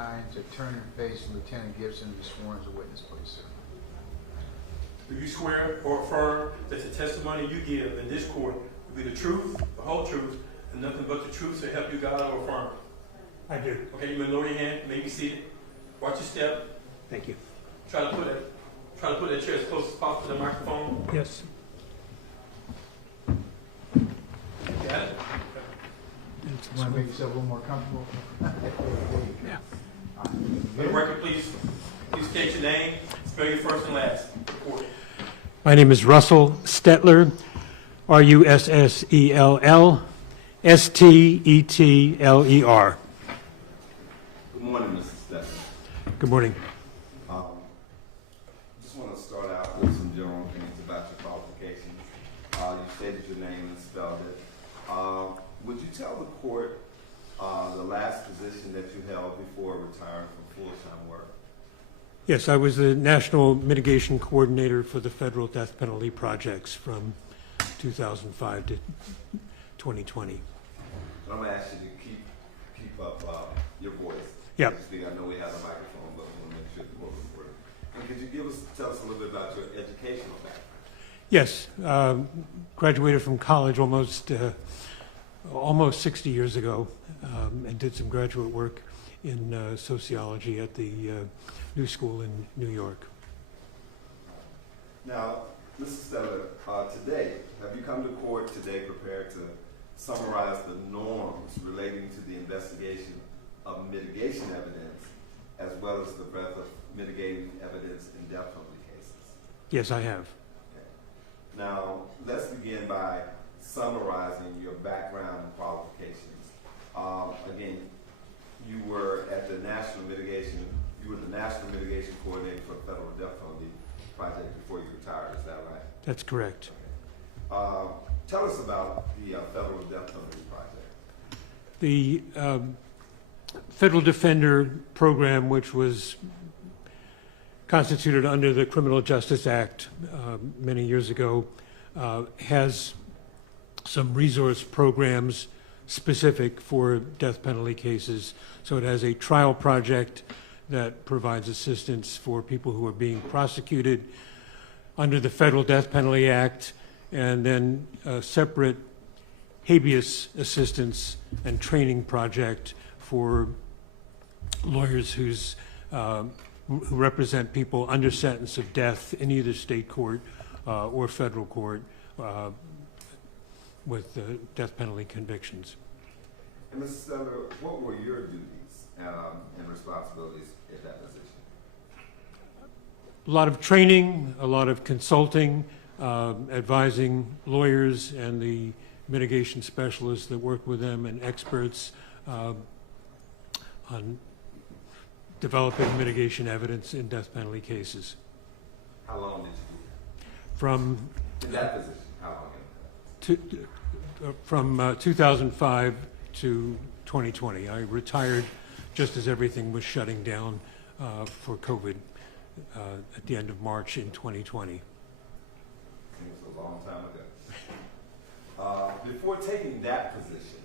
kind to turn and face Lieutenant Gibson and be sworn as a witness, please, sir? Do you swear or affirm that the testimony you give in this court will be the truth, the whole truth, and nothing but the truth, so help you God, or affirm? I do. Okay, you may lower your hand, maybe seated. Watch your step. Thank you. Try to put that chair as close as possible to the microphone. Yes. Got it? You want to make yourself a little more comfortable? Yeah. For the record, please state your name, spell your first and last. Report. My name is Russell Stetler, Russell Stetler. Good morning, Mr. Stetler. Good morning. Just want to start out with some general things about your qualifications. You stated your name and spelled it. Would you tell the court the last position that you held before retiring from full-time work? Yes, I was the National Mitigation Coordinator for the Federal Death Penalty Projects from 2005 to 2020. And I'm going to ask you to keep up your voice. Yep. I know we have a microphone, but we want to make sure the voice is working. And could you tell us a little bit about your educational background? Yes, graduated from college almost 60 years ago, and did some graduate work in sociology at the New School in New York. Now, Mr. Stetler, today, have you come to court today prepared to summarize the norms relating to the investigation of mitigation evidence, as well as the breadth of mitigating evidence in death penalty cases? Yes, I have. Okay. Now, let's begin by summarizing your background and qualifications. Again, you were the National Mitigation Coordinator for the Federal Death Penalty Project before you retired, is that right? That's correct. Okay. Tell us about the Federal Death Penalty Project. The Federal Defender Program, which was constituted under the Criminal Justice Act many years ago, has some resource programs specific for death penalty cases. So it has a trial project that provides assistance for people who are being prosecuted under the Federal Death Penalty Act, and then a separate habeas assistance and training project for lawyers who represent people under sentence of death in either state court or federal court with death penalty convictions. And Mr. Stetler, what were your duties and responsibilities at that position? A lot of training, a lot of consulting, advising lawyers and the mitigation specialists that work with them and experts on developing mitigation evidence in death penalty cases. How long did you do that? In that position, how long? From 2005 to 2020. I retired just as everything was shutting down for COVID at the end of March in 2020. Seems a long time ago. Before taking that position,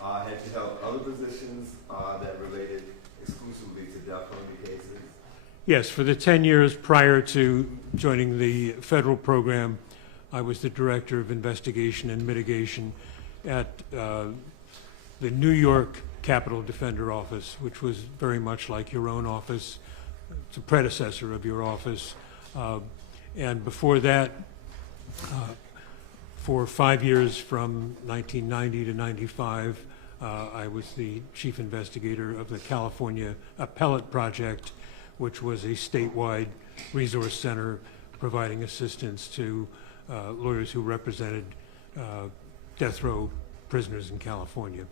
had you held other positions that related exclusively to death penalty cases? Yes, for the 10 years prior to joining the federal program, I was the Director of Investigation and Mitigation at the New York Capitol Defender Office, which was very much like your own office. It's a predecessor of your office. And before that, for 5 years from 1990 to 95, I was the Chief Investigator of the California Appellate Project, which was a statewide resource center providing assistance to lawyers who represented death row prisoners in California.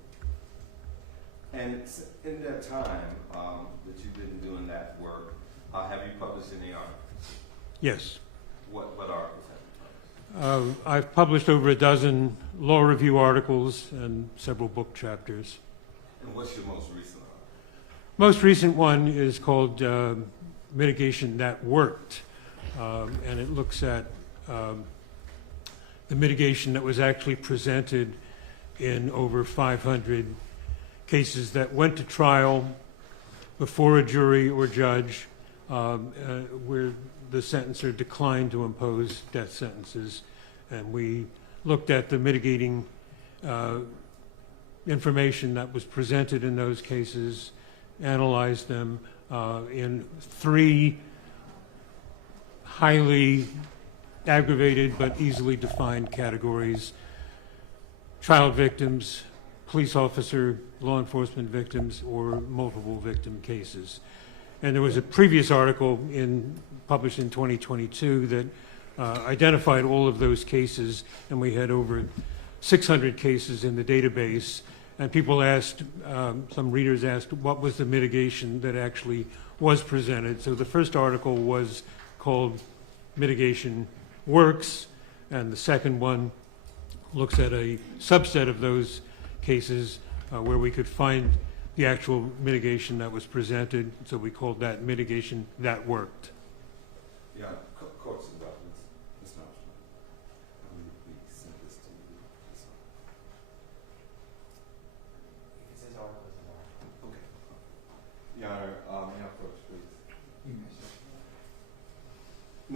And in that time that you've been doing that work, have you published any articles? Yes. What articles have you published? I've published over a dozen law review articles and several book chapters. And what's your most recent article? Most recent one is called Mitigation That Worked, and it looks at the mitigation that was actually presented in over 500 cases that went to trial before a jury or judge where the sentencer declined to impose death sentences. And we looked at the mitigating information that was presented in those cases, analyzed them in 3 highly aggravated but easily defined categories: child victims, police officer, law enforcement victims, or multiple victim cases. And there was a previous article published in 2022 that identified all of those cases, and we had over 600 cases in the database. And people asked, some readers asked, what was the mitigation that actually was presented? So the first article was called Mitigation Works, and the second one looks at a subset of those cases where we could find the actual mitigation that was presented. So we called that Mitigation That Worked. Yeah, courts and documents. Ms. Thompson, we sent this to you. It says articles in there. Okay. Your Honor, may I approach, please? You may, sir.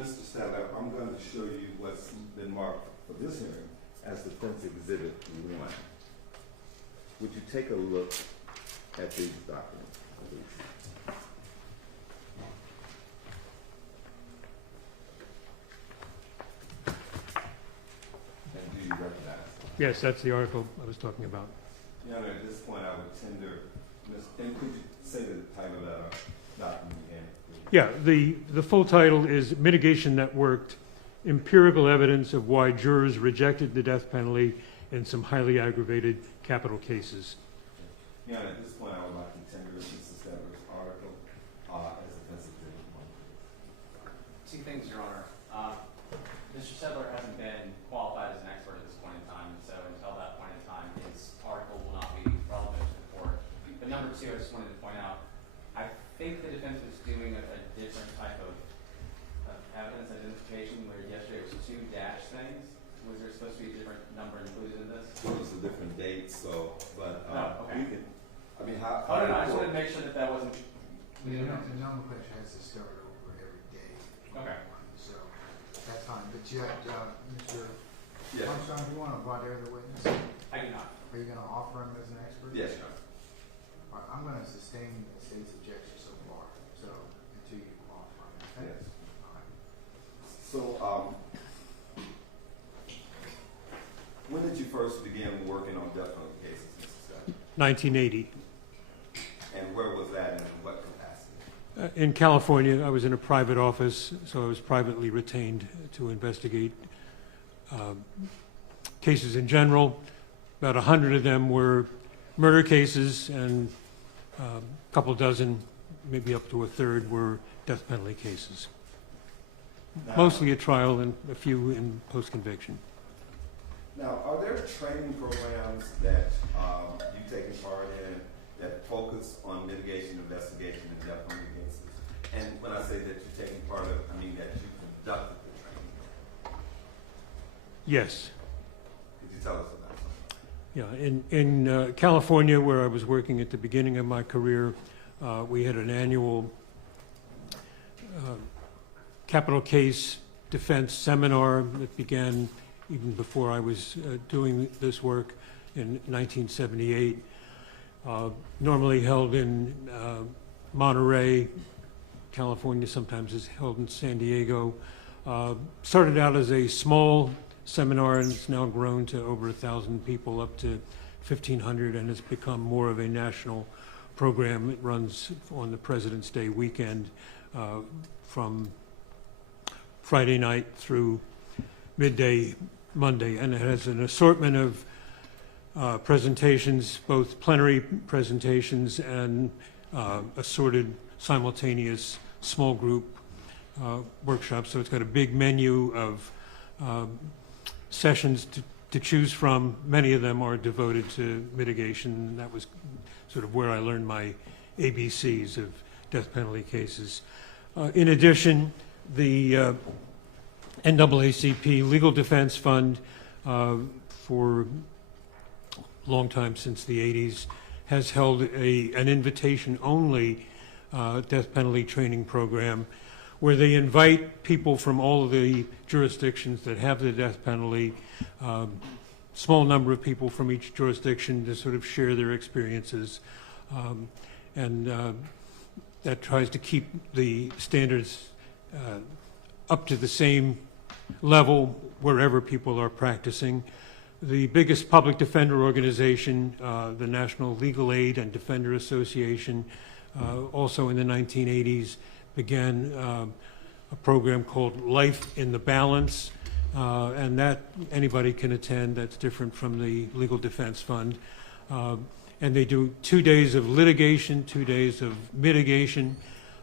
Mr. Sadler, I'm going to show you what's been marked for this hearing as Defense Exhibit 1. Would you take a look at these documents, please? And do you recognize them? Yes, that's the article I was talking about. Your Honor, at this point, I would tender, and could you say the title of that document again, please? Yeah, the full title is Mitigation That Worked: Empirical Evidence of Why Jurors Rejected the Death Penalty in Some Highly Aggravated Capital Cases. Your Honor, at this point, I would like to tender Mr. Sadler's article as Defense Exhibit 1. 2 things, Your Honor. Mr. Sedler hasn't been qualified as an expert at this point in time, so until that point in time, his article will not be relevant to the court. But number 2, I just wanted to point out, I think the defense was doing a different type of evidence identification, where yesterday it was 2 dash things. Was there supposed to be a different number included in this? Well, it's a different date, so, but Oh, okay. we can, I mean, how? Oh, no, I just wanted to make sure that wasn't. The nomenclature has to start over every day. Okay. So that's fine. But you had, Mr. Yes. Armstrong, do you want to bother the witness? I do not. Are you going to offer him as an expert? Yes, Your Honor. All right, I'm going to sustain the state's objection so far, so until you qualify. Okay? Yes. All right. So, when did you first begin working on death penalty cases, Mr. Sadler? 1980. And where was that and in what capacity? In California, I was in a private office, so I was privately retained to investigate cases in general. About 100 of them were murder cases, and a couple dozen, maybe up to a third, were death penalty cases. Now- Mostly at trial and a few in post-conviction. Now, are there training programs that you taken part in that focus on mitigation, investigation, and death penalty cases? And when I say that you're taking part of, I mean that you conducted the training. Yes. Could you tell us about that? Yeah, in California, where I was working at the beginning of my career, we had an annual capital case defense seminar that began even before I was doing this work in 1978, normally held in Monterey, California, sometimes is held in San Diego. Started out as a small seminar and it's now grown to over 1,000 people, up to 1,500, and it's become more of a national program. It runs on the President's Day weekend from Friday night through midday Monday, and it has an assortment of presentations, both plenary presentations and assorted simultaneous small group workshops. So it's got a big menu of sessions to choose from. Many of them are devoted to mitigation. That was sort of where I learned my ABCs of death penalty cases. In addition, the NAACP Legal Defense Fund, for a long time, since the 80s, has held an invitation-only death penalty training program, where they invite people from all of the jurisdictions that have the death penalty, small number of people from each jurisdiction to sort of share their experiences. And that tries to keep the standards up to the same level wherever people are practicing. The biggest public defender organization, the National Legal Aid and Defender Association, also in the 1980s began a program called Life in the Balance, and that anybody can attend. That's different from the Legal Defense Fund. And they do 2 days of litigation, 2 days of mitigation,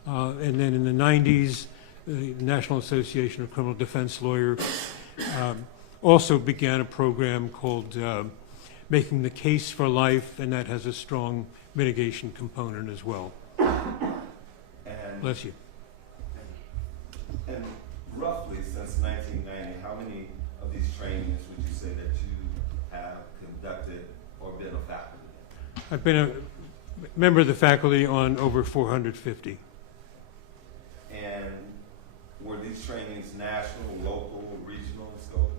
and then in the 90s, the National Association of Criminal Defense Lawyers also began a program called Making the Case for Life, and that has a strong mitigation component as well. And, Bless you. and roughly since 1990, how many of these trainings would you say that you have conducted or been a faculty in? I've been a member of the faculty on over 450. And were these trainings national, local, regional in scope?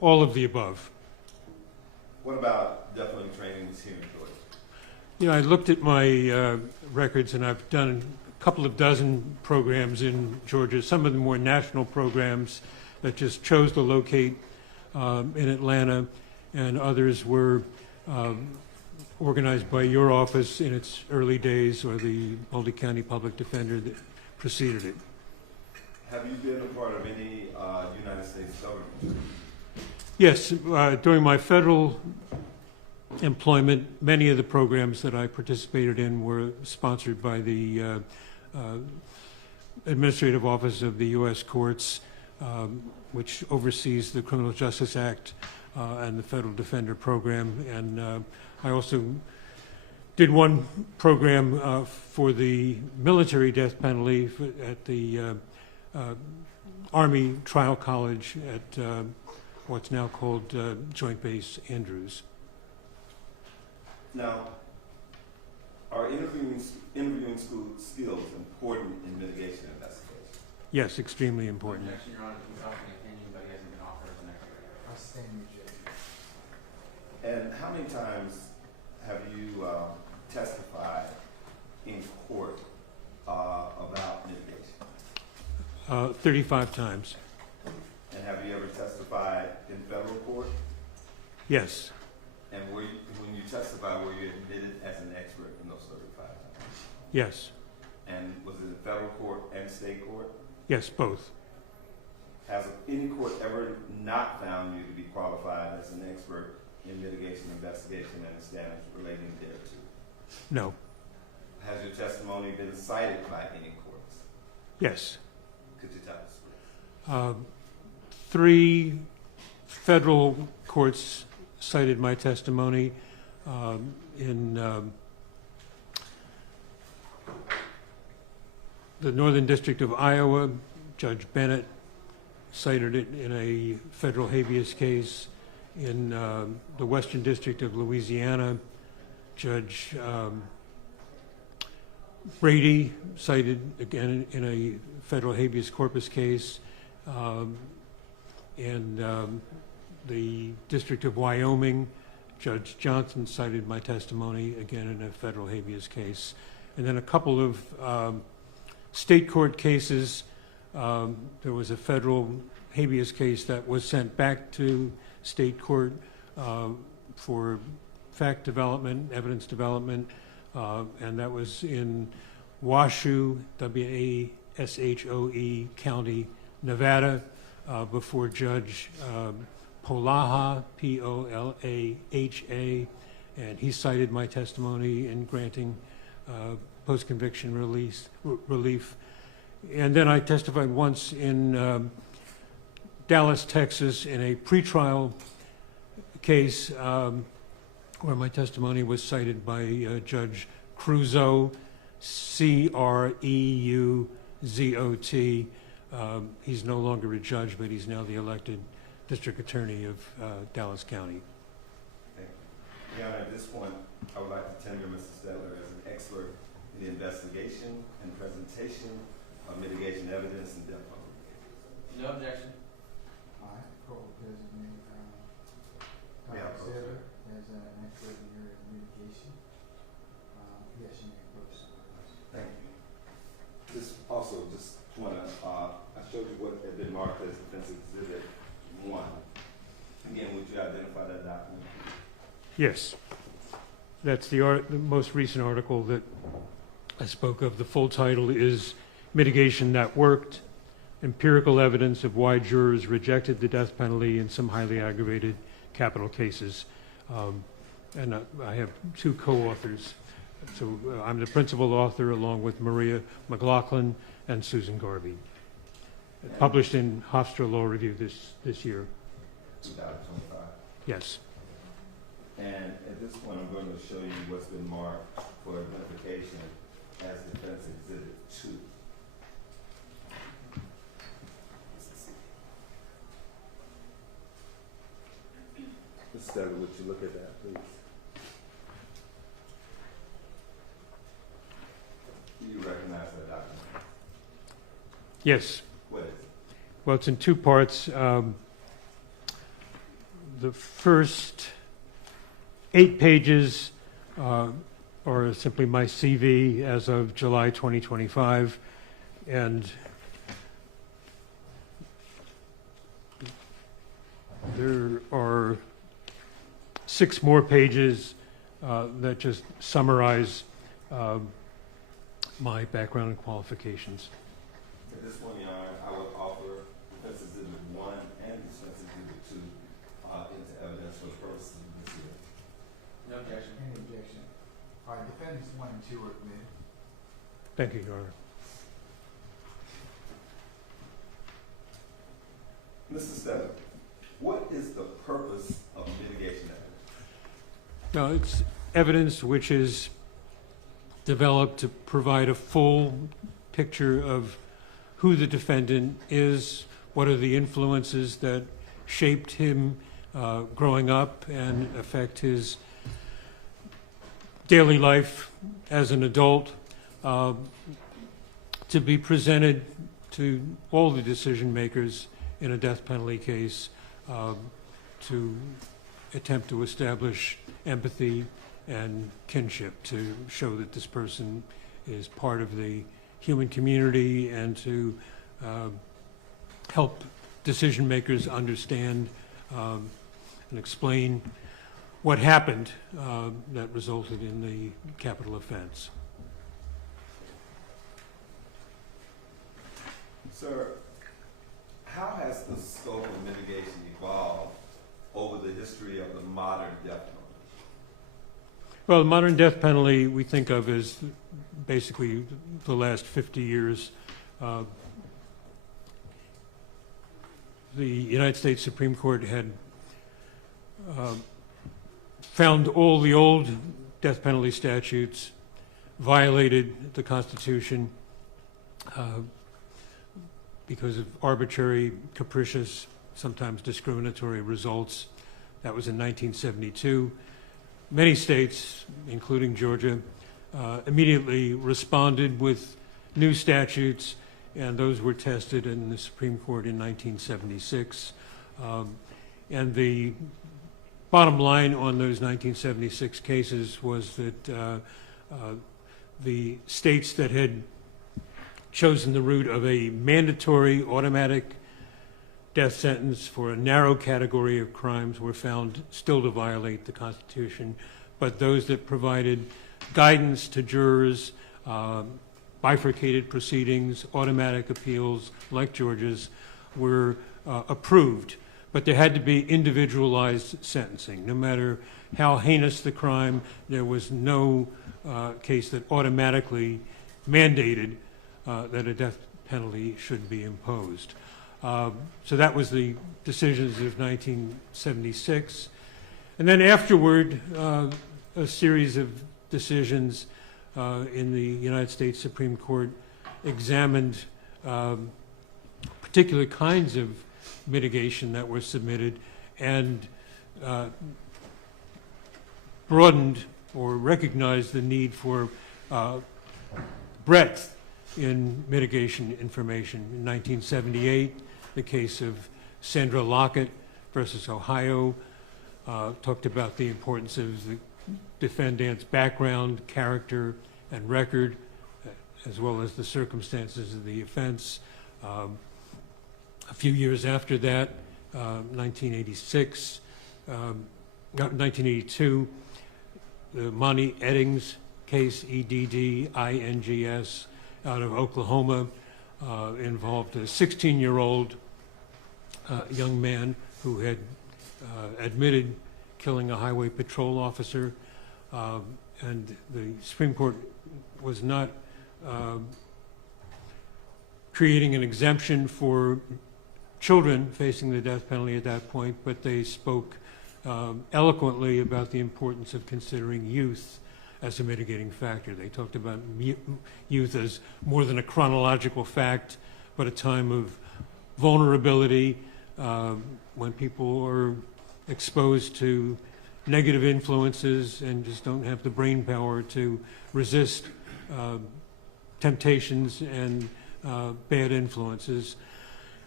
All of the above. What about death penalty trainings here in Georgia? You know, I looked at my records, and I've done a couple of dozen programs in Georgia. Some of them were national programs that just chose to locate in Atlanta, and others were organized by your office in its early days, or the Fulton County Public Defender that preceded it. Have you been a part of any United States government? Yes, during my federal employment, many of the programs that I participated in were sponsored by the Administrative Office of the U.S. Courts, which oversees the Criminal Justice Act and the Federal Defender Program. And I also did one program for the military death penalty at the Army Trial College at what's now called Joint Base Andrews. Now, are interviewing skills important in mitigation investigation? Yes, extremely important. Objection, Your Honor, he's offering an opinion, but he hasn't been offered as an expert. I stand rejected. And how many times have you testified in court about mitigation? 35 times. And have you ever testified in federal court? Yes. And when you testified, were you admitted as an expert in those 35 times? Yes. And was it in federal court and state court? Yes, both. Has any court ever not found you to be qualified as an expert in mitigation, investigation, and the standards relating thereto? No. Has your testimony been cited by any courts? Yes. Could you tell us? 3 federal courts cited my testimony in the Northern District of Iowa. Judge Bennett cited it in a federal habeas case. In the Western District of Louisiana, Judge Brady cited again in a federal habeas corpus case. In the District of Wyoming, Judge Johnson cited my testimony again in a federal habeas case. And then a couple of state court cases. There was a federal habeas case that was sent back to state court for fact development, evidence development, and that was in Washoe, W-A-S-H-O-E County, Nevada, before Judge Polaha, P-O-L-A-H-A, and he cited my testimony in granting post-conviction relief. And then I testified once in Dallas, Texas, in a pretrial case where my testimony was cited by Judge Cruzo, C-R-E-U-Z-O-T. He's no longer a judge, but he's now the elected district attorney of Dallas County. Thank you. Your Honor, at this point, I would like to tender Mr. Stetler as an expert in the investigation and presentation of mitigation evidence and death penalty. No objection. I will designate Yeah, Dr. Sadler as an expert in the area of mitigation. Yes, you may approach someone else. Thank you. Just also, just want to, I showed you what had been marked as Defense Exhibit 1. Again, would you identify that document? Yes. That's the most recent article that I spoke of. The full title is Mitigation That Worked, Empirical Evidence of Why Jurors Rejected the Death Penalty in Some Highly Aggravated Capital Cases. And I have two co-authors. So I'm the principal author along with Maria McLaughlin and Susan Garvey. Published in Hofstra Law Review this year. 2025. Yes. And at this point, I'm going to show you what's been marked for identification as Defense Exhibit 2. Instead of what you look at that, please. Do you recognize that document? Yes. What is it? Well, it's in two parts. The first 8 pages are simply my CV as of July 2025, and there are 6 more pages that just summarize my background and qualifications. At this point, Your Honor, I would offer Defense Exhibit 1 and Defense Exhibit 2 into evidence for the purposes of this hearing. No objection. Any objection? All right, defendants 1 and 2 are admitted. Thank you, Your Honor. Mr. Stetter, what is the purpose of mitigation evidence? No, it's evidence which is developed to provide a full picture of who the defendant is, what are the influences that shaped him growing up and affect his daily life as an adult, to be presented to all the decision makers in a death penalty case, to attempt to establish empathy and kinship, to show that this person is part of the human community, and to help decision makers understand and explain what happened that resulted in the capital offense. Sir, how has the scope of mitigation evolved over the history of the modern death penalty? Well, the modern death penalty we think of as basically the last 50 years. The United States Supreme Court had found all the old death penalty statutes violated the Constitution because of arbitrary, capricious, sometimes discriminatory results. That was in 1972. Many states, including Georgia, immediately responded with new statutes, and those were tested in the Supreme Court in 1976. And the bottom line on those 1976 cases was that the states that had chosen the route of a mandatory automatic death sentence for a narrow category of crimes were found still to violate the Constitution, but those that provided guidance to jurors, bifurcated proceedings, automatic appeals, like Georgia's, were approved. But there had to be individualized sentencing. No matter how heinous the crime, there was no case that automatically mandated that a death penalty should be imposed. So that was the decisions of 1976. And then afterward, a series of decisions in the United States Supreme Court examined particular kinds of mitigation that were submitted and broadened or recognized the need for breadth in mitigation information. In 1978, the case of Sandra Lockett versus Ohio talked about the importance of the defendant's background, character, and record, as well as the circumstances of the offense. A few years after that, 1982, the Monty Eddings case, Eddings, out of Oklahoma, involved a 16-year-old young man who had admitted killing a highway patrol officer, and the Supreme Court was not creating an exemption for children facing the death penalty at that point, but they spoke eloquently about the importance of considering youth as a mitigating factor. They talked about youth as more than a chronological fact, but a time of vulnerability when people are exposed to negative influences and just don't have the brain power to resist temptations and bad influences.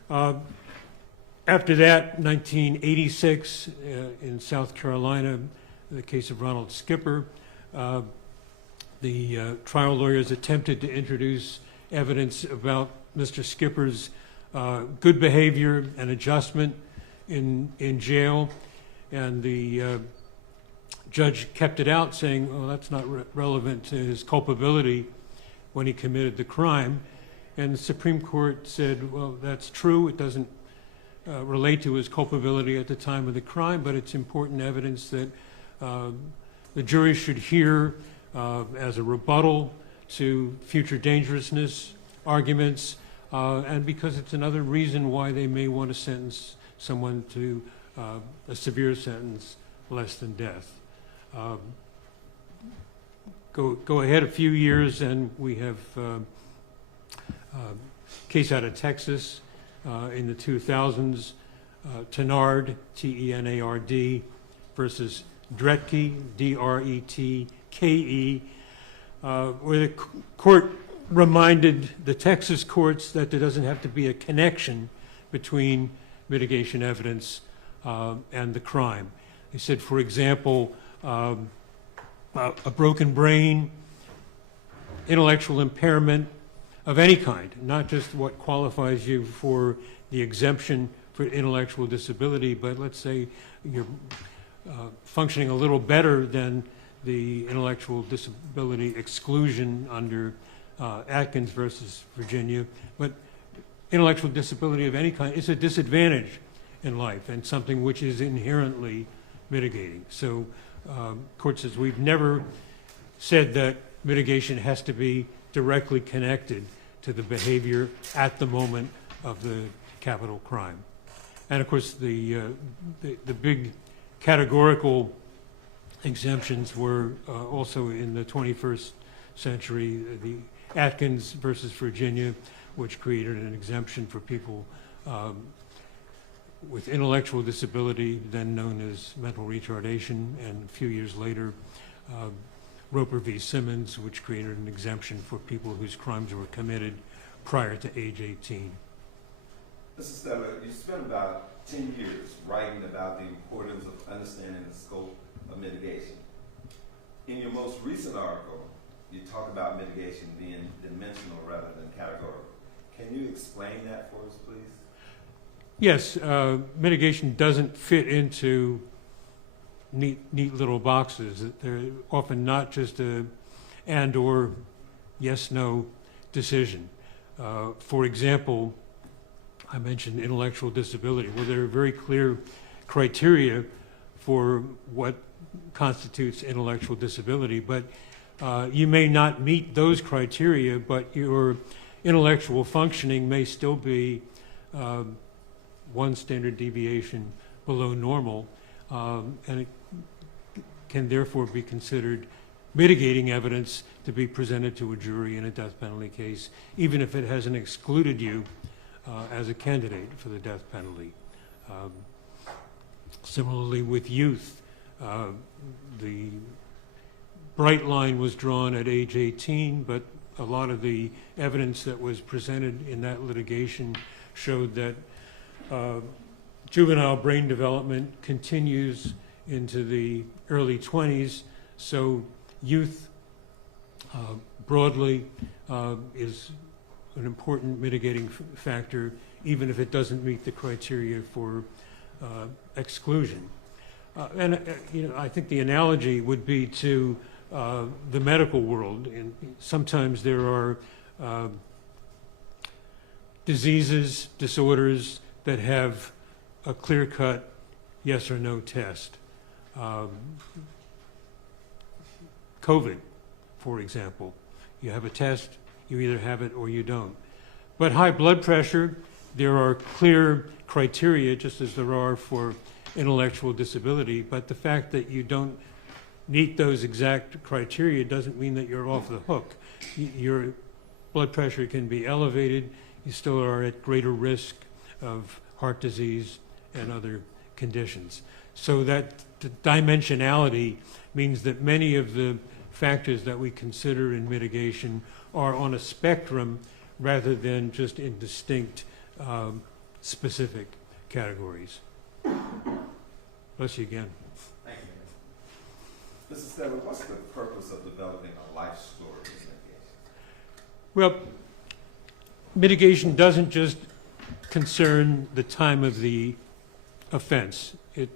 After that, 1986, in South Carolina, the case of Ronald Skipper, the trial lawyers attempted to introduce evidence about Mr. Skipper's good behavior and adjustment in jail, and the judge kept it out, saying, "Oh, that's not relevant to his culpability when he committed the crime." And the Supreme Court said, well, that's true. It doesn't relate to his culpability at the time of the crime, but it's important evidence that the jury should hear as a rebuttal to future dangerousness arguments, and because it's another reason why they may want to sentence someone to a severe sentence less than death. Go ahead a few years, and we have case out of Texas in the 2000s, Tenard, T-E-N-A-R-D, versus Dretke, D-R-E-T-K-E, where the court reminded the Texas courts that there doesn't have to be a connection between mitigation evidence and the crime. They said, for example, a broken brain, intellectual impairment of any kind, not just what qualifies you for the exemption for intellectual disability, but let's say you're functioning a little better than the intellectual disability exclusion under Atkins versus Virginia, but intellectual disability of any kind is a disadvantage in life and something which is inherently mitigating. So court says we've never said that mitigation has to be directly connected to the behavior at the moment of the capital crime. And of course the big categorical exemptions were also in the 21st century, the Atkins versus Virginia, which created an exemption for people with intellectual disability, then known as mental retardation, and a few years later, Roper v. Simmons, which created an exemption for people whose crimes were committed prior to age 18. Mr. Stetler, you spent about 10 years writing about the importance of understanding the scope of mitigation. In your most recent article, you talk about mitigation being dimensional rather than categorical. Can you explain that for us, please? Yes, mitigation doesn't fit into neat little boxes. They're often not just a and or yes-no decision. For example, I mentioned intellectual disability. Well, there are very clear criteria for what constitutes intellectual disability, but you may not meet those criteria, but your intellectual functioning may still be one standard deviation below normal, and it can therefore be considered mitigating evidence to be presented to a jury in a death penalty case, even if it hasn't excluded you as a candidate for the death penalty. Similarly with youth, the bright line was drawn at age 18, but A lot of the evidence that was presented in that litigation showed that juvenile brain development continues into the early 20s, so youth broadly is an important mitigating factor, even if it doesn't meet the criteria for exclusion. I think the analogy would be to the medical world. And sometimes there are diseases, disorders that have a clear-cut yes or no test. COVID, for example. You have a test, you either have it or you don't. But high blood pressure, there are clear criteria, just as there are for intellectual disability, but the fact that you don't meet those exact criteria doesn't mean that you're off the hook. Your blood pressure can be elevated, you still are at greater risk of heart disease and other conditions. So that dimensionality means that many of the factors that we consider in mitigation are on a spectrum rather than just in distinct specific categories. Bless you again. Thank you. Mr. Stetler, what's the purpose of developing a life story in mitigation? Well, mitigation doesn't just concern the time of the offense. It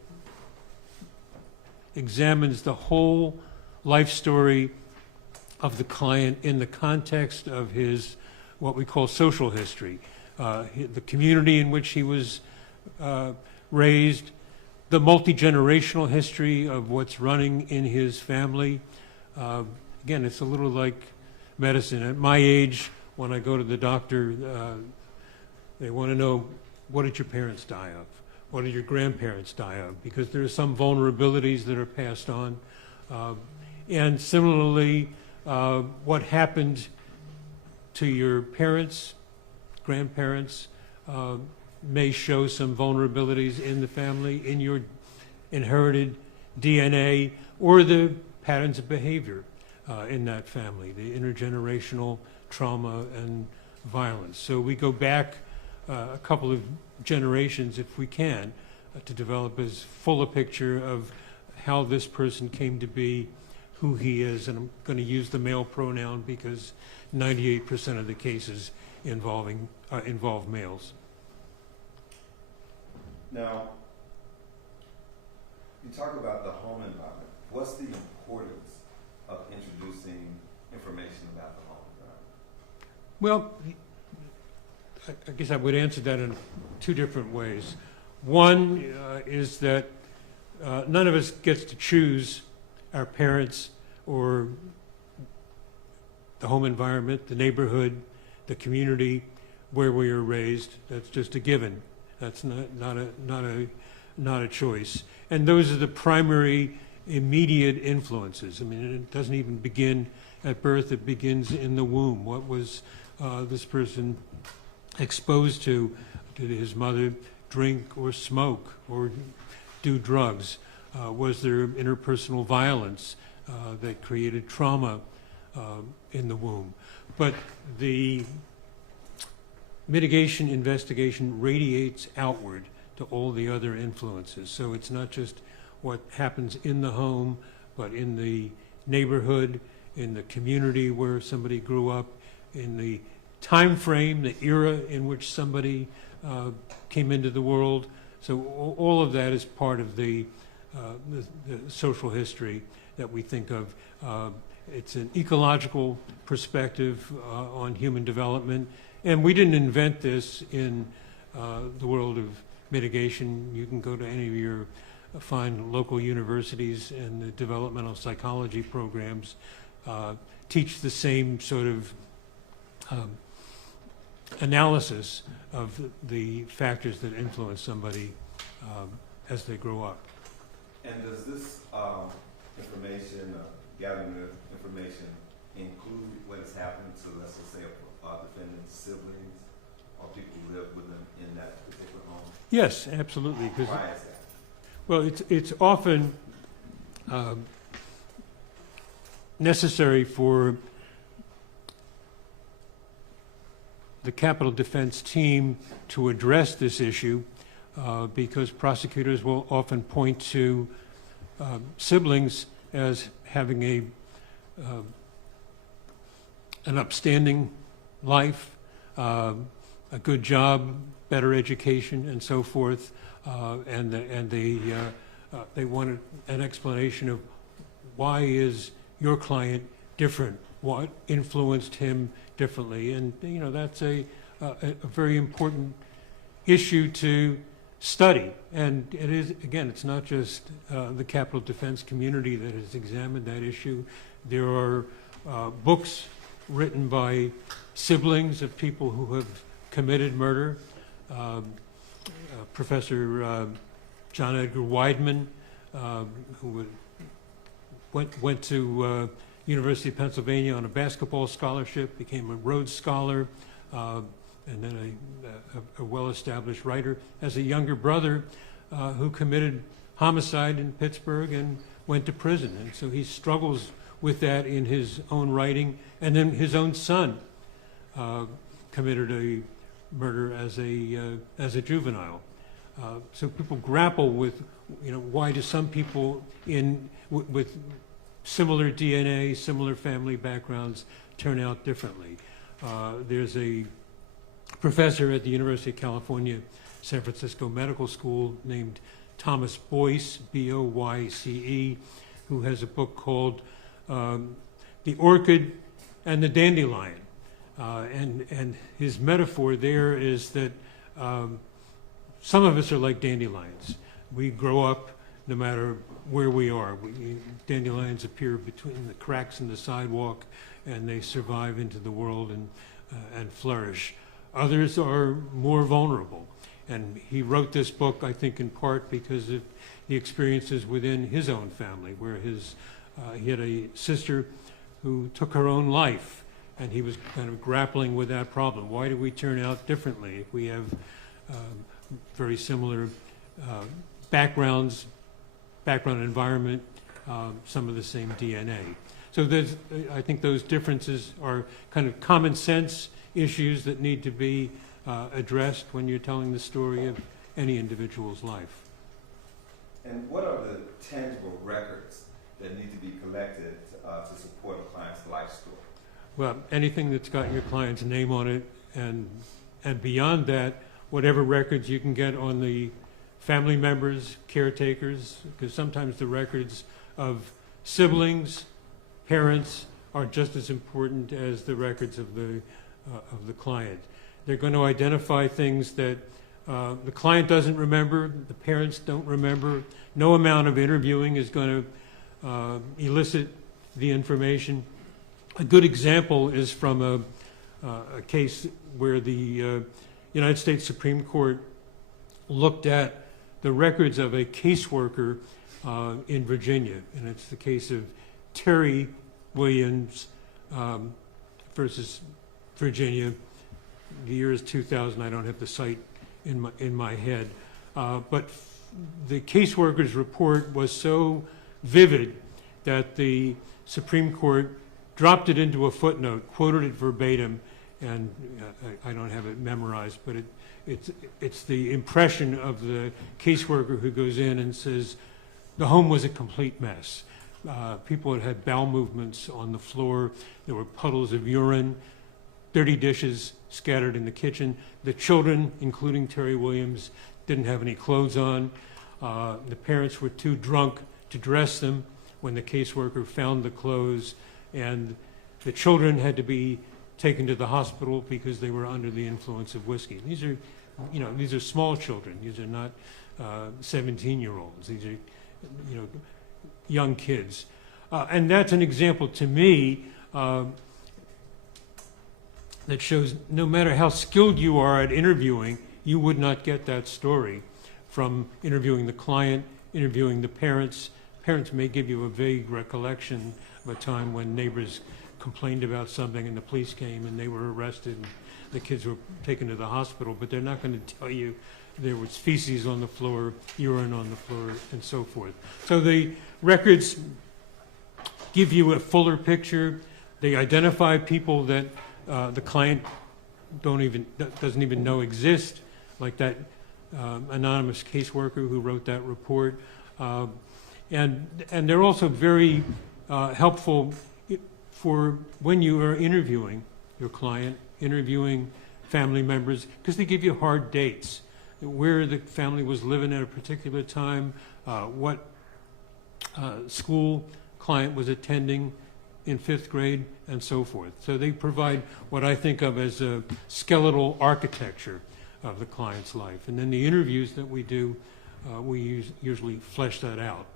examines the whole life story of the client in the context of his, what we call social history, the community in which he was raised, the multi-generational history of what's running in his family. Again, it's a little like medicine. At my age, when I go to the doctor, they want to know, what did your parents die of? What did your grandparents die of? Because there are some vulnerabilities that are passed on. And similarly, what happened to your parents, grandparents, may show some vulnerabilities in the family, in your inherited DNA, or the patterns of behavior in that family, the intergenerational trauma and violence. So we go back a couple of generations, if we can, to develop as full a picture of how this person came to be who he is. And I'm going to use the male pronoun because 98% of the cases involve males. Now, you talk about the home environment. What's the importance of introducing information about the home environment? Well, I guess I would answer that in two different ways. One is that none of us gets to choose our parents or the home environment, the neighborhood, the community where we are raised. That's just a given. That's not a choice. And those are the primary immediate influences. I mean, it doesn't even begin at birth. It begins in the womb. What was this person exposed to? Did his mother drink or smoke or do drugs? Was there interpersonal violence that created trauma in the womb? But the mitigation investigation radiates outward to all the other influences. So it's not just what happens in the home, but in the neighborhood, in the community where somebody grew up, in the time frame, the era in which somebody came into the world. So all of that is part of the social history that we think of. It's an ecological perspective on human development. And we didn't invent this in the world of mitigation. You can go to any of your fine local universities, and the developmental psychology programs teach the same sort of analysis of the factors that influence somebody as they grow up. And does this information, gathering the information, include what has happened to, let's just say, defendant's siblings or people who live with them in that particular home? Yes, absolutely. Why is that? Well, it's often necessary for the capital defense team to address this issue because prosecutors will often point to siblings as having an upstanding life, a good job, better education, and so forth, and they wanted an explanation of why is your client different, what influenced him differently, and that's a very important issue to study. And it is, again, it's not just the capital defense community that has examined that issue. There are books written by siblings of people who have committed murder. Professor John Edgar Weidman, who went to University of Pennsylvania on a basketball scholarship, became a Rhodes Scholar, and then a well-established writer, has a younger brother who committed homicide in Pittsburgh and went to prison. And so he struggles with that in his own writing. And then his own son committed a murder as a juvenile. So people grapple with, why do some people with similar DNA, similar family backgrounds turn out differently? There's a professor at the University of California, San Francisco Medical School named Thomas Boyce, B-O-Y-C-E, who has a book called The Orchid and the Dandelion. And his metaphor there is that some of us are like dandelions. We grow up no matter where we are. Dandelions appear between the cracks in the sidewalk, and they survive into the world and flourish. Others are more vulnerable. And he wrote this book, I think, in part because of the experiences within his own family, where he had a sister who took her own life, and he was kind of grappling with that problem. Why do we turn out differently if we have very similar background environment, some of the same DNA? So I think those differences are kind of common sense issues that need to be addressed when you're telling the story of any individual's life. And what are the tangible records that need to be collected to support a client's life story? Well, anything that's got your client's name on it, and beyond that, whatever records you can get on the family members, caretakers, because sometimes the records of siblings, parents are just as important as the records of the client. They're going to identify things that the client doesn't remember, the parents don't remember. No amount of interviewing is going to elicit the information. A good example is from a case where the United States Supreme Court looked at the records of a caseworker in Virginia, and it's the case of Terry Williams versus Virginia. The year is 2000. I don't have the site in my head, but the caseworker's report was so vivid that the Supreme Court dropped it into a footnote, quoted it verbatim, and I don't have it memorized, but it's the impression of the caseworker who goes in and says, the home was a complete mess. People had bowel movements on the floor. There were puddles of urine, dirty dishes scattered in the kitchen. The children, including Terry Williams, didn't have any clothes on. The parents were too drunk to dress them when the caseworker found the clothes, and the children had to be taken to the hospital because they were under the influence of whiskey. These are small children. These are not 17-year-olds. These are, young kids. And that's an example to me that shows no matter how skilled you are at interviewing, you would not get that story from interviewing the client, interviewing the parents. Parents may give you a vague recollection of a time when neighbors complained about something and the police came and they were arrested and the kids were taken to the hospital, but they're not going to tell you there was feces on the floor, urine on the floor, and so forth. So the records give you a fuller picture. They identify people that the client doesn't even know exist, like that anonymous caseworker who wrote that report. And they're also very helpful for when you are interviewing your client, interviewing family members, because they give you hard dates, where the family was living at a particular time, what school client was attending in 5th grade, and so forth. So they provide what I think of as a skeletal architecture of the client's life. And then the interviews that we do, we usually flesh that out.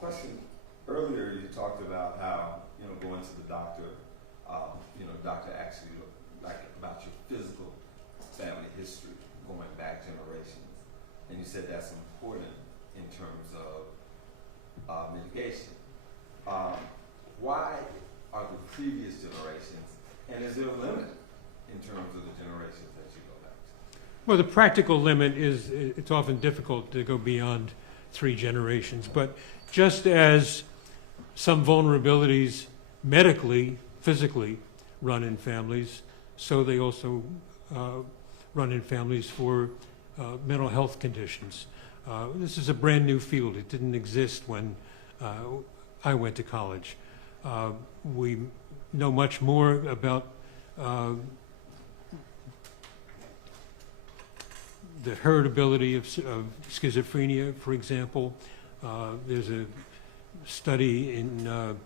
Question. Earlier you talked about how, going to the doctor, doctor asks you like about your physical family history going back generations. And you said that's important in terms of mitigation. Why are the previous generations, and is there a limit in terms of the generations that you go back to? Well, the practical limit is it's often difficult to go beyond 3 generations, but just as some vulnerabilities medically, physically run in families, so they also run in families for mental health conditions. This is a brand new field. It didn't exist when I went to college. We know much more about the heritability of schizophrenia, for example. There's a study in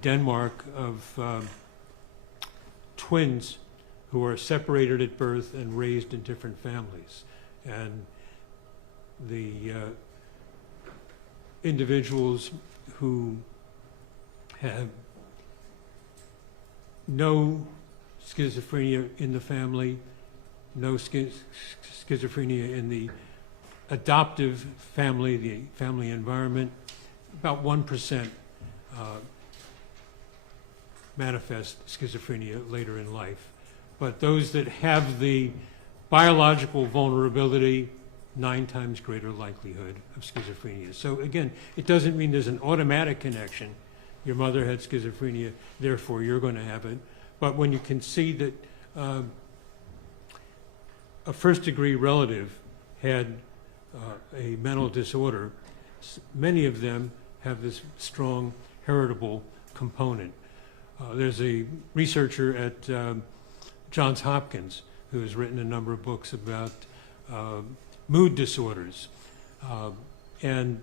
Denmark of twins who are separated at birth and raised in different families. And the individuals who have no schizophrenia in the family, no schizophrenia in the adoptive family, the family environment, about 1% manifest schizophrenia later in life. But those that have the biological vulnerability, 9 times greater likelihood of schizophrenia. So again, it doesn't mean there's an automatic connection. Your mother had schizophrenia, therefore you're going to have it. But when you can see that a first-degree relative had a mental disorder, many of them have this strong heritable component. There's a researcher at Johns Hopkins who has written a number of books about mood disorders. And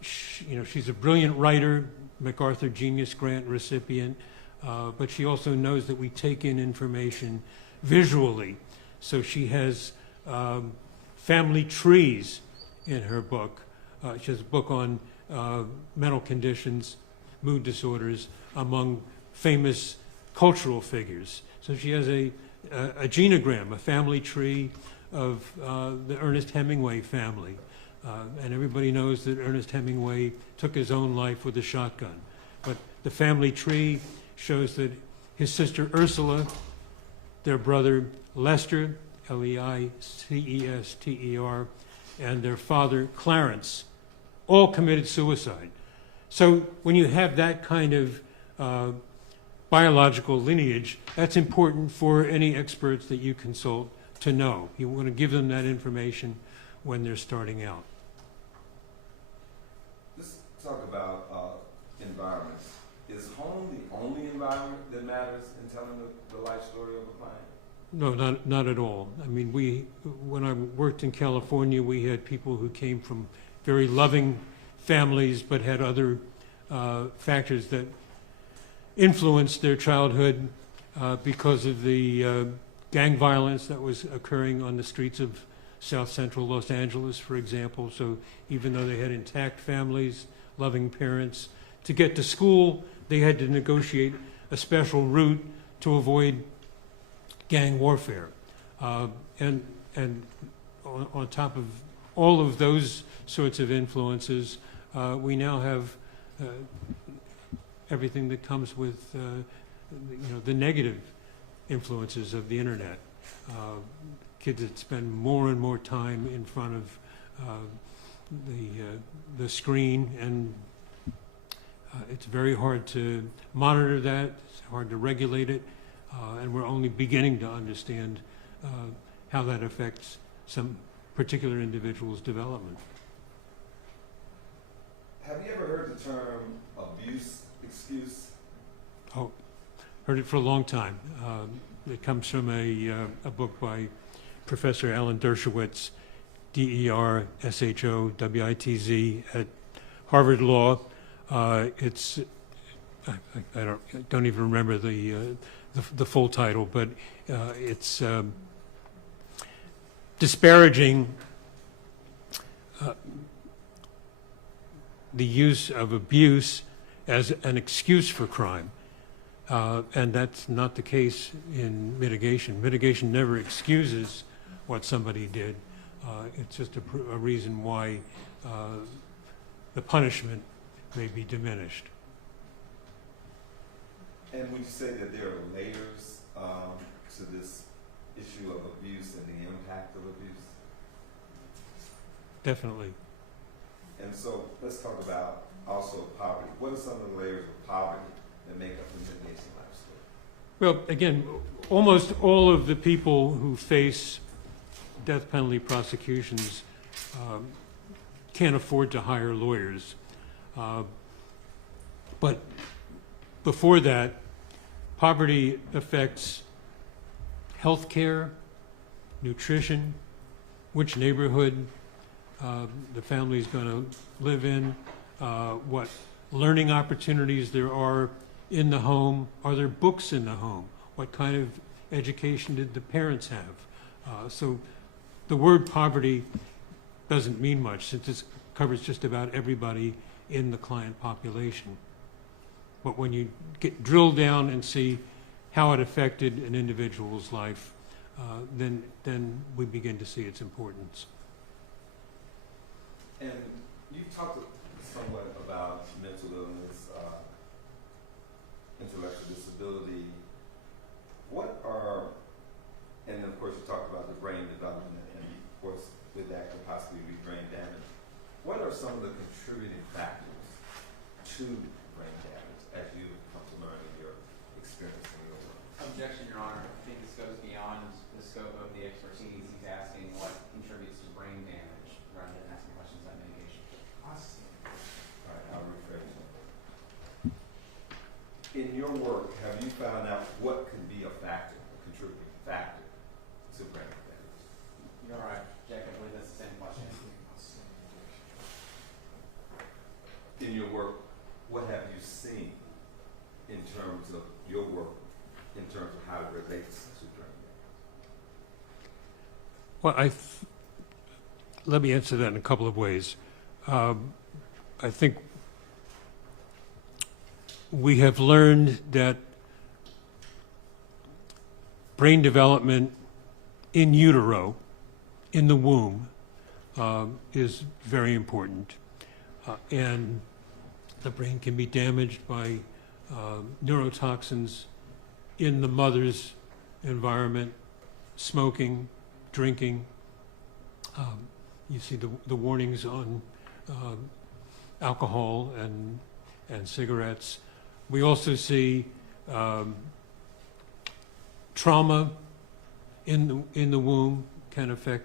she's a brilliant writer, MacArthur Genius Grant recipient, but she also knows that we take in information visually. So she has family trees in her book. She has a book on mental conditions, mood disorders among famous cultural figures. So she has a genogram, a family tree of the Ernest Hemingway family. And everybody knows that Ernest Hemingway took his own life with a shotgun. But the family tree shows that his sister Ursula, their brother Lester, Leicester, and their father Clarence, all committed suicide. So when you have that kind of biological lineage, that's important for any experts that you consult to know. You want to give them that information when they're starting out. Let's talk about environments. Is home the only environment that matters in telling the life story of a client? No, not at all. I mean, when I worked in California, we had people who came from very loving families but had other factors that influenced their childhood because of the gang violence that was occurring on the streets of South Central Los Angeles, for example. So even though they had intact families, loving parents, to get to school, they had to negotiate a special route to avoid gang warfare. And on top of all of those sorts of influences, we now have everything that comes with the negative influences of the internet. Kids that spend more and more time in front of the screen, and it's very hard to monitor that. It's hard to regulate it. and we're only beginning to understand how that affects some particular individual's development. Have you ever heard the term abuse excuse? Oh, heard it for a long time. It comes from a book by Professor Alan Dershowitz, Dershowitz, at Harvard Law. It's I don't even remember the full title, but it's disparaging the use of abuse as an excuse for crime. And that's not the case in mitigation. Mitigation never excuses what somebody did. It's just a reason why the punishment may be diminished. And would you say that there are layers to this issue of abuse and the impact of abuse? Definitely. And so let's talk about also poverty. What are some of the layers of poverty that make up the mitigation life story? Well, again, almost all of the people who face death penalty prosecutions can't afford to hire lawyers. But before that, poverty affects health care, nutrition, which neighborhood the family is going to live in, what learning opportunities there are in the home. Are there books in the home? What kind of education did the parents have? So the word poverty doesn't mean much since it covers just about everybody in the client population. But when you drill down and see how it affected an individual's life, then we begin to see its importance. And you talked somewhat about mental illness, intellectual disability. What are, and of course you talked about the brain development, and of course with that could possibly be brain damage. What are some of the contributing factors to brain damage as you've come to learn in your experience in your work? Objection, Your Honor. I think this goes beyond the scope of the expertise. He's asking what contributes to brain damage rather than asking questions on mitigation. All right, I'll rephrase it. In your work, have you found out what could be a factor, a contributing factor to brain damage? You're right, Jack. I believe that's the same question. In your work, what have you seen in terms of your work, in terms of how it relates to brain damage? Well, let me answer that in a couple of ways. I think we have learned that brain development in utero, in the womb, is very important. And the brain can be damaged by neurotoxins in the mother's environment, smoking, drinking. You see the warnings on alcohol and cigarettes. We also see trauma in the womb can affect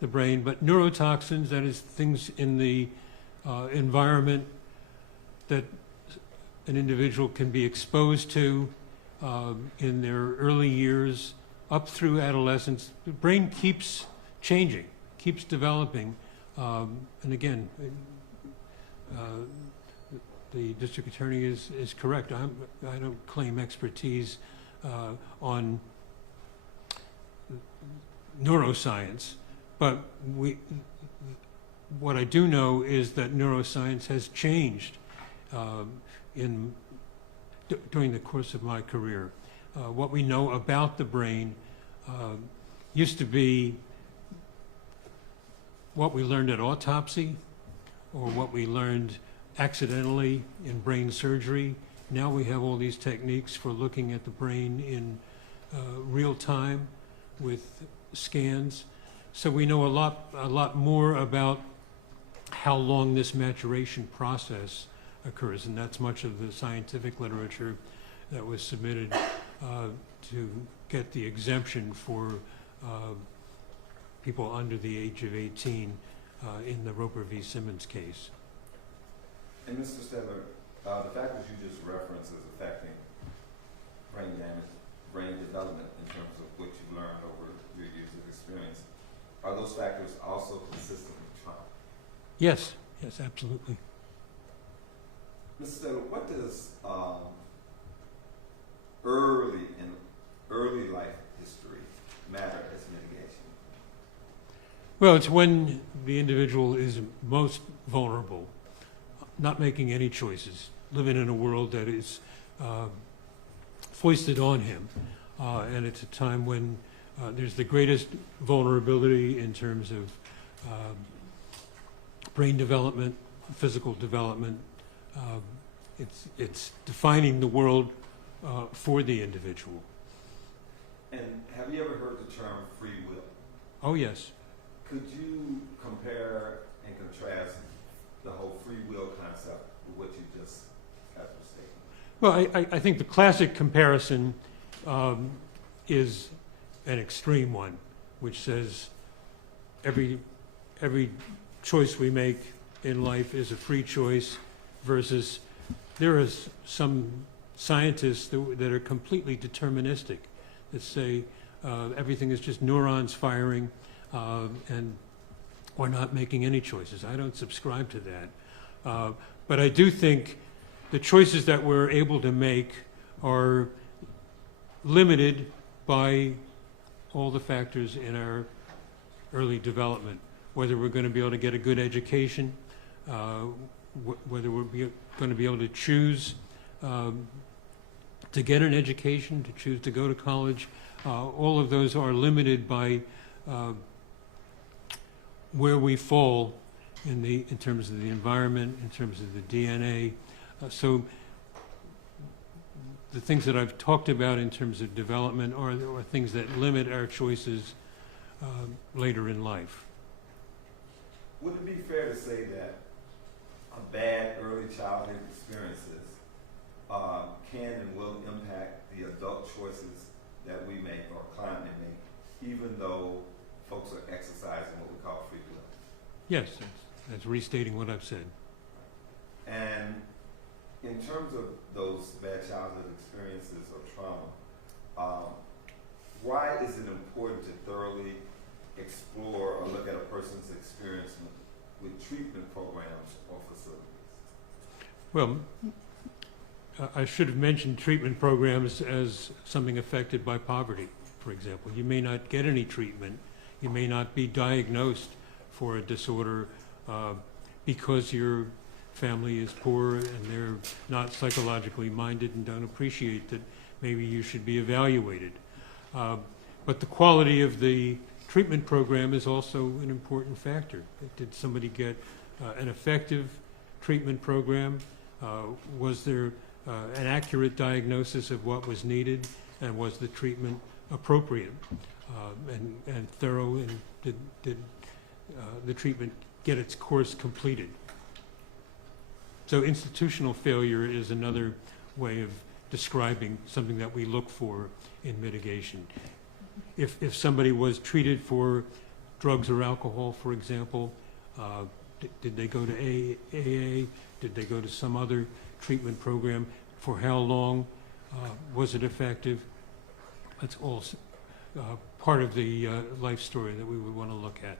the brain, but neurotoxins, that is things in the environment that an individual can be exposed to in their early years up through adolescence. The brain keeps changing, keeps developing, and again, the district attorney is correct. I don't claim expertise on neuroscience, but what I do know is that neuroscience has changed during the course of my career. What we know about the brain used to be what we learned at autopsy or what we learned accidentally in brain surgery. Now we have all these techniques for looking at the brain in real time with scans. So we know a lot more about how long this maturation process occurs, and that's much of the scientific literature that was submitted to get the exemption for people under the age of 18 in the Roper v. Simmons case. And Mr. Stedler, the factors you just referenced as affecting brain damage, brain development in terms of what you've learned over your years of experience, are those factors also consistent with trauma? Yes, yes, absolutely. Mr. Stedler, what does early life history matter as mitigation? Well, it's when the individual is most vulnerable, not making any choices, living in a world that is foisted on him. And it's a time when there's the greatest vulnerability in terms of brain development, physical development. It's defining the world for the individual. And have you ever heard the term free will? Oh, yes. Could you compare and contrast the whole free will concept with what you just have stated? Well, I think the classic comparison is an extreme one, which says every choice we make in life is a free choice, versus there are some scientists that are completely deterministic, that say everything is just neurons firing and we're not making any choices. I don't subscribe to that. But I do think the choices that we're able to make are limited by all the factors in our early development, whether we're going to be able to get a good education, whether we're going to be able to choose to get an education, to choose to go to college. All of those are limited by where we fall in terms of the environment, in terms of the DNA. So the things that I've talked about in terms of development are things that limit our choices later in life. Would it be fair to say that bad early childhood experiences can and will impact the adult choices that we make or a client may make, even though folks are exercising what we call free will? Yes, that's restating what I've said. And in terms of those bad childhood experiences or trauma, why is it important to thoroughly explore or look at a person's experience with treatment programs or facilities? Well, I should have mentioned treatment programs as something affected by poverty, for example. You may not get any treatment. You may not be diagnosed for a disorder because your family is poor and they're not psychologically minded and don't appreciate that maybe you should be evaluated. But the quality of the treatment program is also an important factor. Did somebody get an effective treatment program? Was there an accurate diagnosis of what was needed, and was the treatment appropriate and thorough, and did the treatment get its course completed? So institutional failure is another way of describing something that we look for in mitigation. If somebody was treated for drugs or alcohol, for example, did they go to AA? Did they go to some other treatment program? For how long? Was it effective? That's all part of the life story that we would want to look at.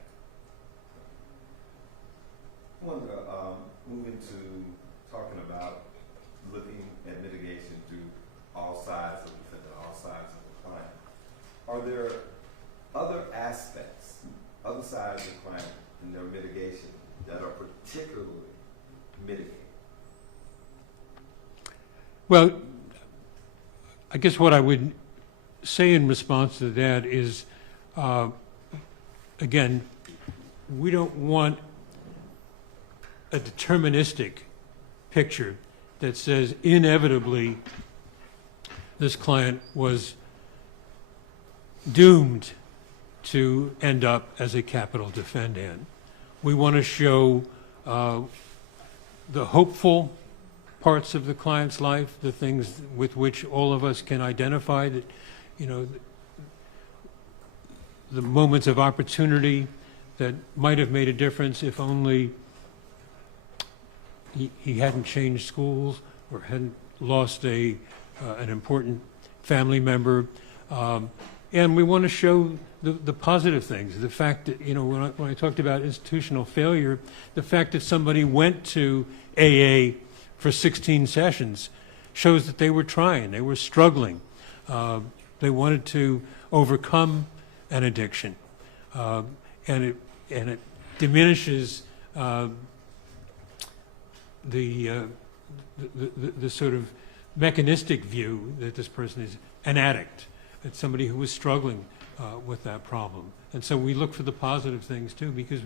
I want to move into talking about looking at mitigation through all sides of the defendant, all sides of the client. Are there other aspects, other sides of the client in their mitigation that are particularly mitigating? Well, I guess what I would say in response to that is, again, we don't want a deterministic picture that says inevitably this client was doomed to end up as a capital defendant. We want to show the hopeful parts of the client's life, the things with which all of us can identify, that, you know, the moments of opportunity that might have made a difference if only he hadn't changed schools or hadn't lost an important family member. And we want to show the positive things. The fact that, you know, when I talked about institutional failure, the fact that somebody went to AA for 16 sessions shows that they were trying, they were struggling. They wanted to overcome an addiction. And it diminishes the sort of mechanistic view that this person is an addict. It's somebody who was struggling with that problem. And so we look for the positive things too, because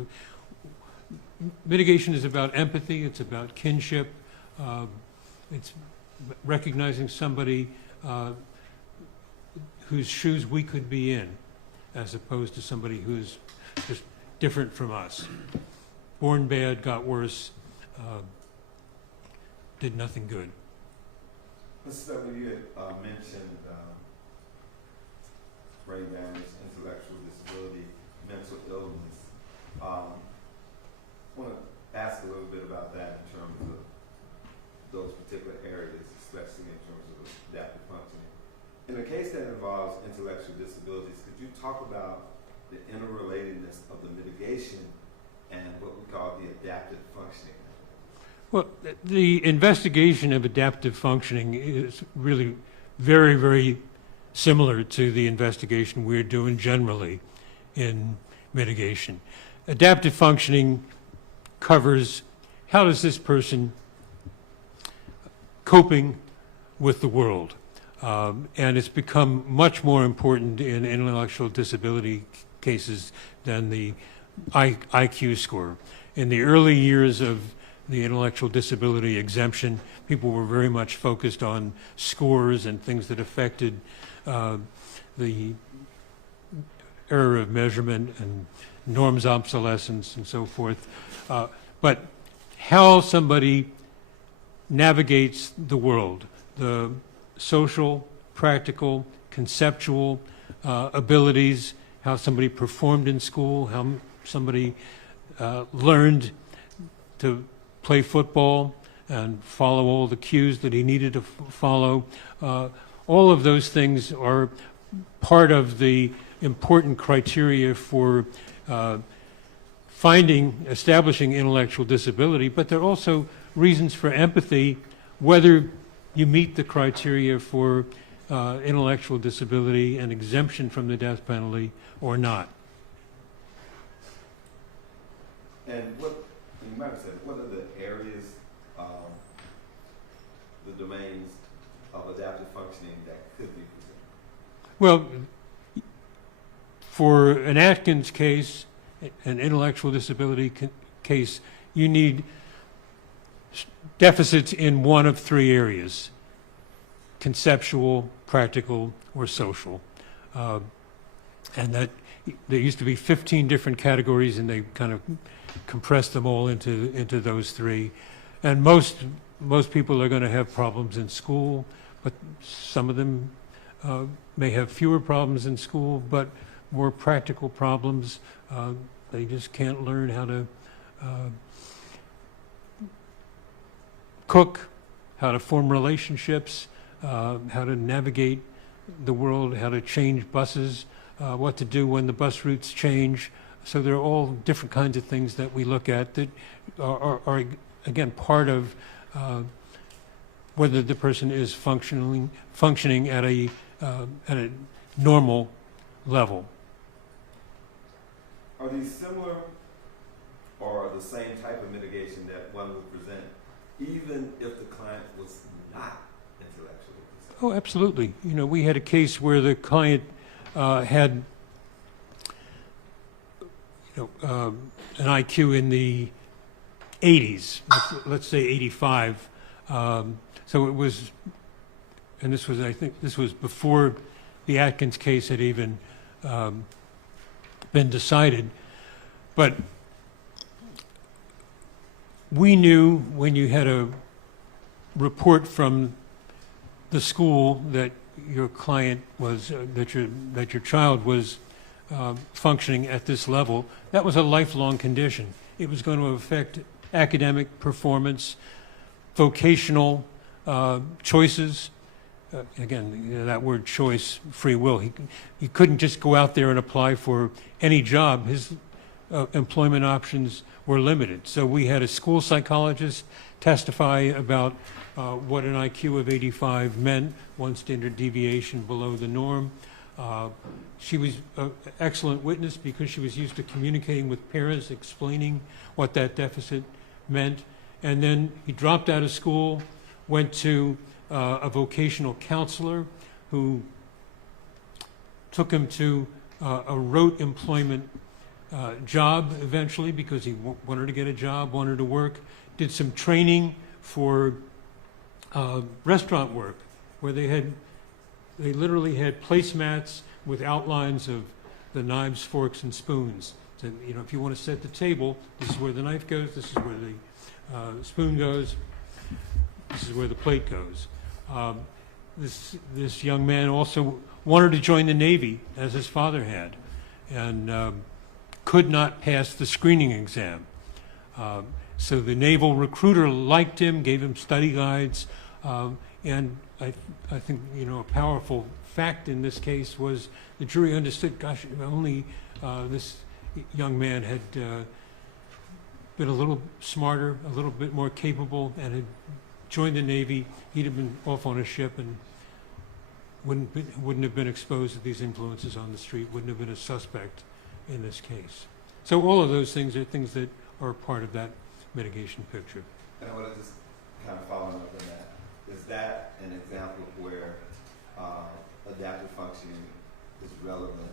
mitigation is about empathy, it's about kinship, it's recognizing somebody whose shoes we could be in, as opposed to somebody who's just different from us. Born bad, got worse, did nothing good. Mr. W., you had mentioned brain damage, intellectual disability, mental illness. I want to ask a little bit about that in terms of those particular areas, especially in terms of adaptive functioning. In a case that involves intellectual disabilities, could you talk about the interrelatedness of the mitigation and what we call the adaptive functioning? Well, the investigation of adaptive functioning is really very, very similar to the investigation we're doing generally in mitigation. Adaptive functioning covers how is this person coping with the world. And it's become much more important in intellectual disability cases than the IQ score. In the early years of the intellectual disability exemption, people were very much focused on scores and things that affected the error of measurement and norms obsolescence and so forth. But how somebody navigates the world, the social, practical, conceptual abilities, how somebody performed in school, how somebody learned to play football and follow all the cues that he needed to follow. All of those things are part of the important criteria for establishing intellectual disability, but they're also reasons for empathy, whether you meet the criteria for intellectual disability and exemption from the death penalty or not. And you might have said, what are the areas, the domains of adaptive functioning that could be presented? Well, for an Atkins case, an intellectual disability case, you need deficits in one of three areas: conceptual, practical, or social. And that there used to be 15 different categories, and they kind of compressed them all into those three. And most people are going to have problems in school, but some of them may have fewer problems in school, but more practical problems. They just can't learn how to cook, how to form relationships, how to navigate the world, how to change buses, what to do when the bus routes change. So there are all different kinds of things that we look at that are again, part of whether the person is functioning at a normal level. Are these similar or the same type of mitigation that one would present even if the client was not intellectually disabled? Oh, absolutely. You know, we had a case where the client had an IQ in the 80s, let's say 85. So it was, and this was, I think, this was before the Atkins case had even been decided. But we knew when you had a report from the school that your client was, that your child was functioning at this level, that was a lifelong condition. It was going to affect academic performance, vocational choices. Again, you know, that word choice, free will. He couldn't just go out there and apply for any job. His employment options were limited. So we had a school psychologist testify about what an IQ of 85 meant, one standard deviation below the norm. She was an excellent witness because she was used to communicating with parents, explaining what that deficit meant. And then he dropped out of school, went to a vocational counselor who took him to a rote employment job eventually because he wanted to get a job, wanted to work, did some training for restaurant work where they literally had placemats with outlines of the knives, forks, and spoons. So, you know, if you want to set the table, this is where the knife goes, this is where the spoon goes, this is where the plate goes. This young man also wanted to join the Navy, as his father had, and could not pass the screening exam. So the naval recruiter liked him, gave him study guides, and I think, you know, a powerful fact in this case was the jury understood, gosh, if only this young man had been a little smarter, a little bit more capable, and had joined the Navy, he'd have been off on a ship and wouldn't have been exposed to these influences on the street, wouldn't have been a suspect in this case. So all of those things are things that are part of that mitigation picture. And I want to just kind of follow up on that. Is that an example of where adaptive functioning is relevant,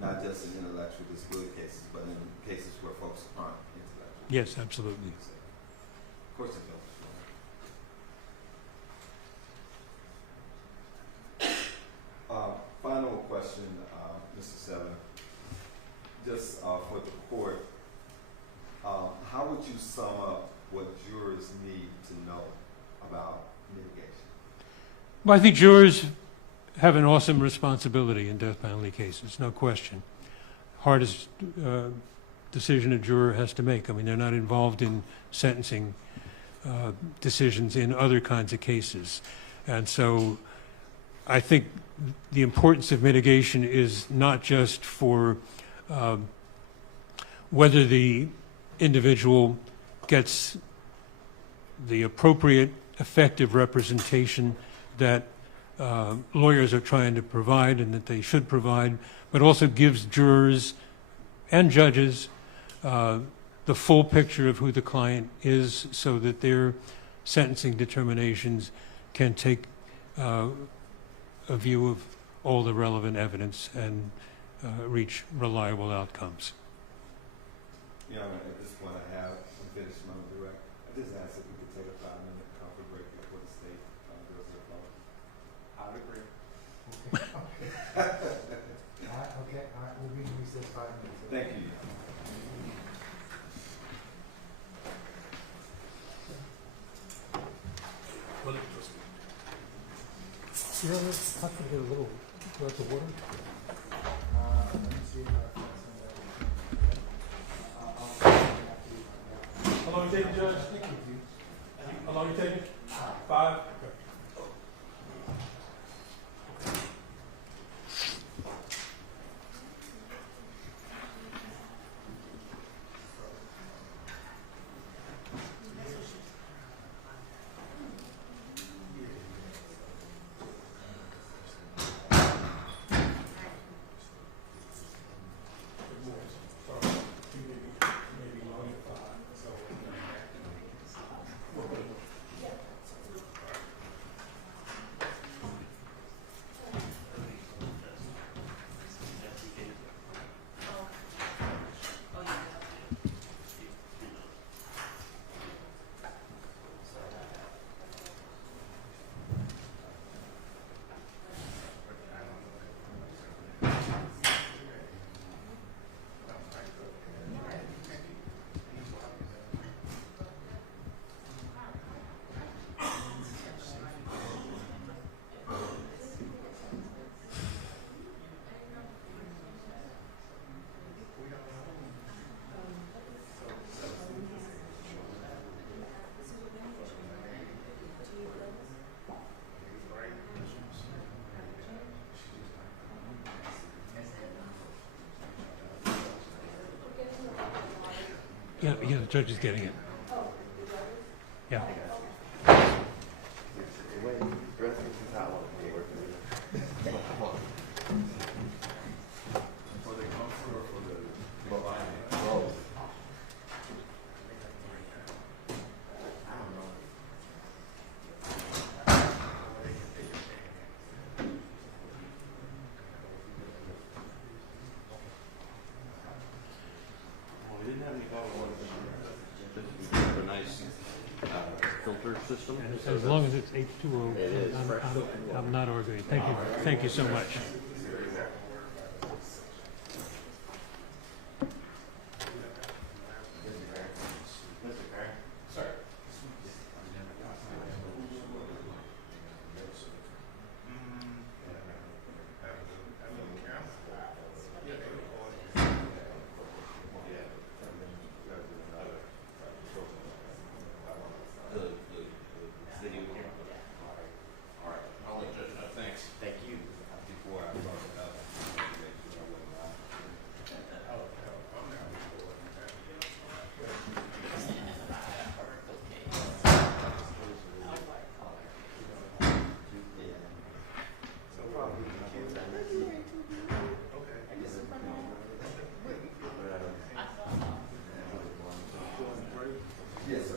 not just in intellectual disability cases, but in cases where folks aren't intellectual? Yes, absolutely. Of course, it does. Final question, Mr. Seven. Just for the court, how would you sum up what jurors need to know about mitigation? Well, I think jurors have an awesome responsibility in death penalty cases, no question. Hardest decision a juror has to make. I mean, they're not involved in sentencing decisions in other kinds of cases. And so I think the importance of mitigation is not just for whether the individual gets the appropriate, effective representation that lawyers are trying to provide and that they should provide, but also gives jurors and judges the full picture of who the client is so that their sentencing determinations can take a view of all the relevant evidence and reach reliable outcomes. Yeah, at this point I have finished my direct. I just asked if we could take a 5-minute comfort break before the state goes their vote. I would agree. Okay, all right, we'll be in recess 5 minutes. Thank you. You know, let's talk a little about the water. Let me see if I can send that. How long you taking, Judge? How long you taking? 5? Yeah, the judge is getting it. Yeah. For the comfort or for the Well, we didn't have any bottle ones. Just a nice filter system. As long as it's H2O, It is fresh. I'm not arguing. Thank you so much. Video camera. All right, I'll let Judge know. Thanks. Thank you. Before I brought it up, I wanted to make sure I wasn't lying. Yes, sir.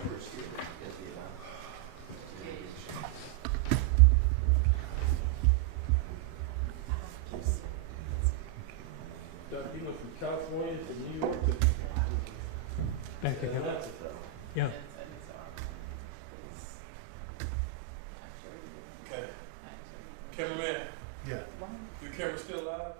Doug, you went from California to New York to Back to him. Atlanta. Yeah. Okay. Cameraman, Yeah. your camera still live?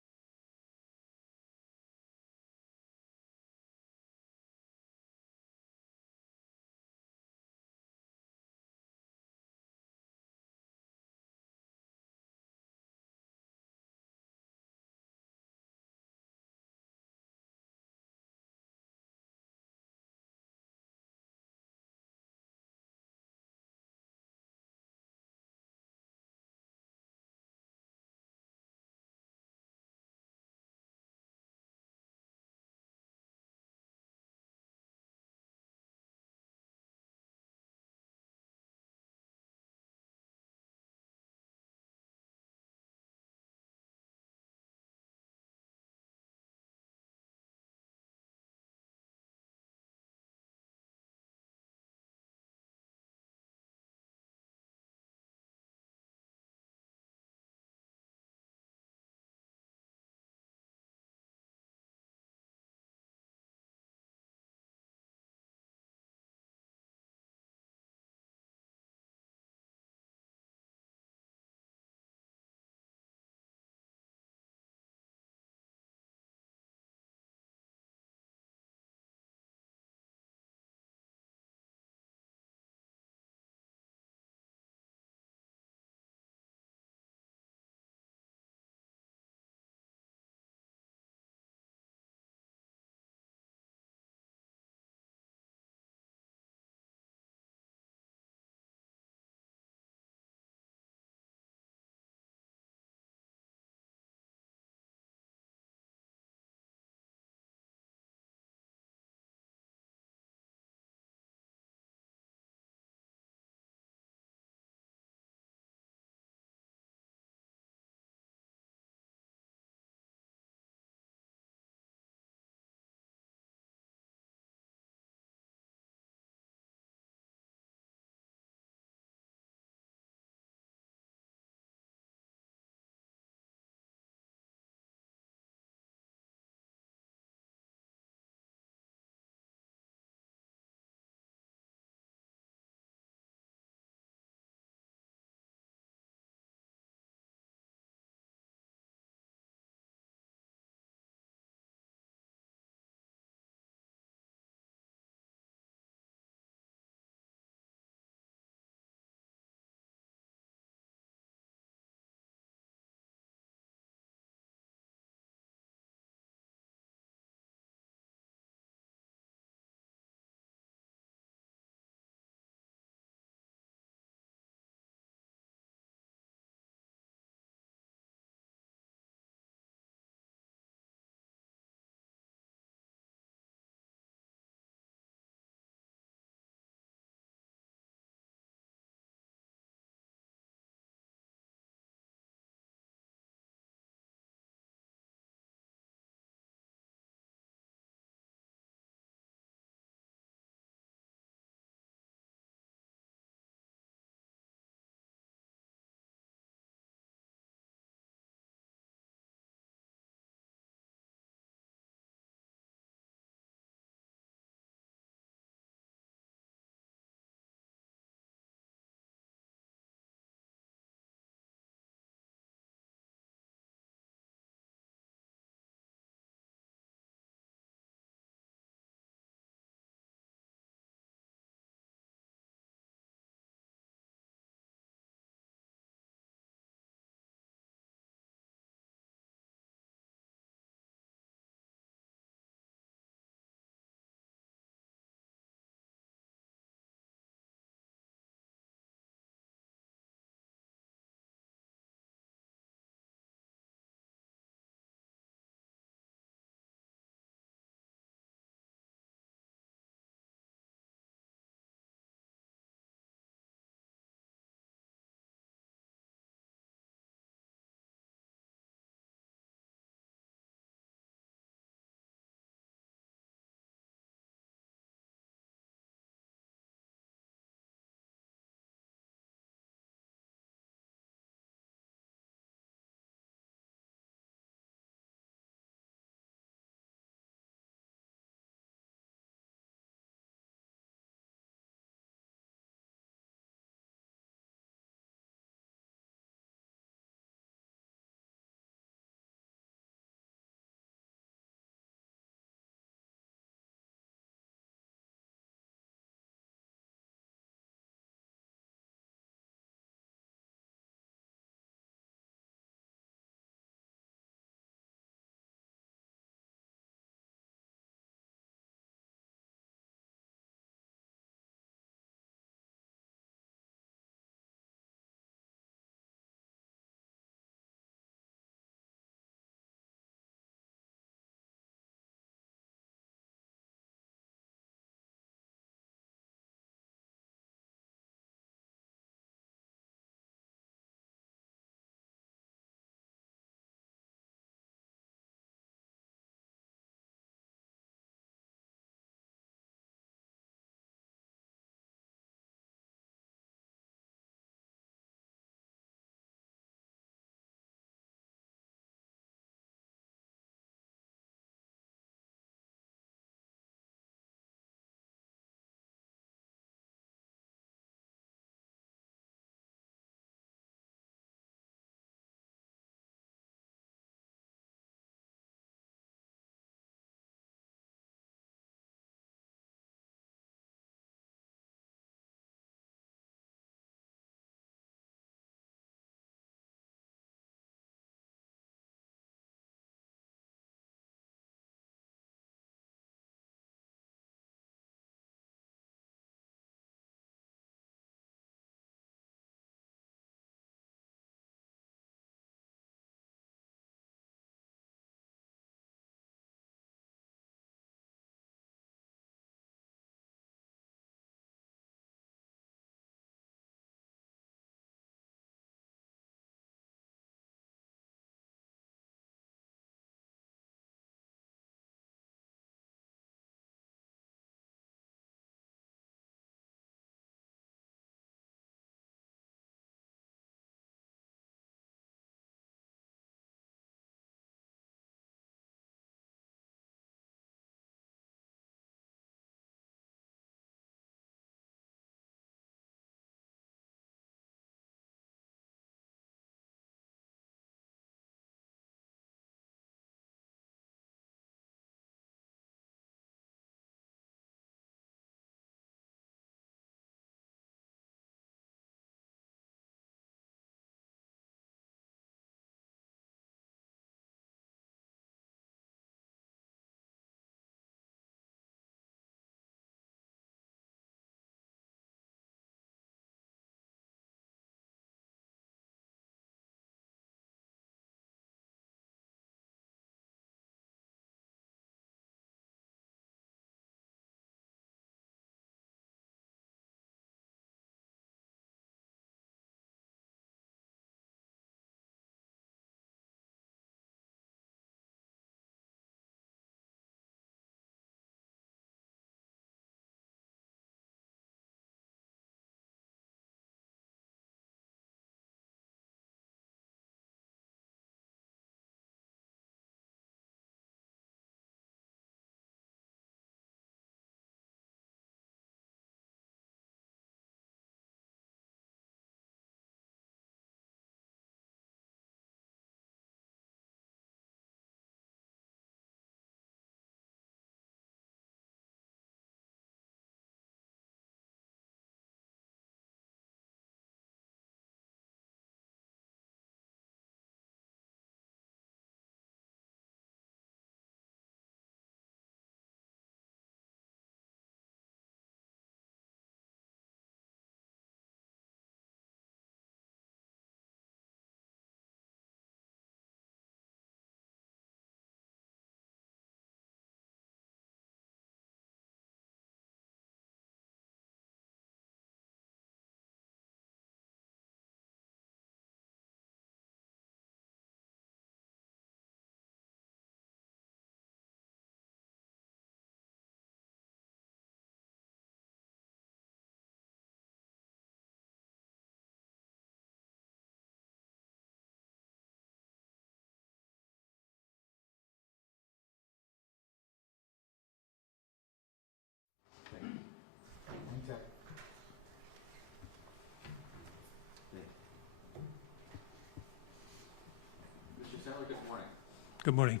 Good morning.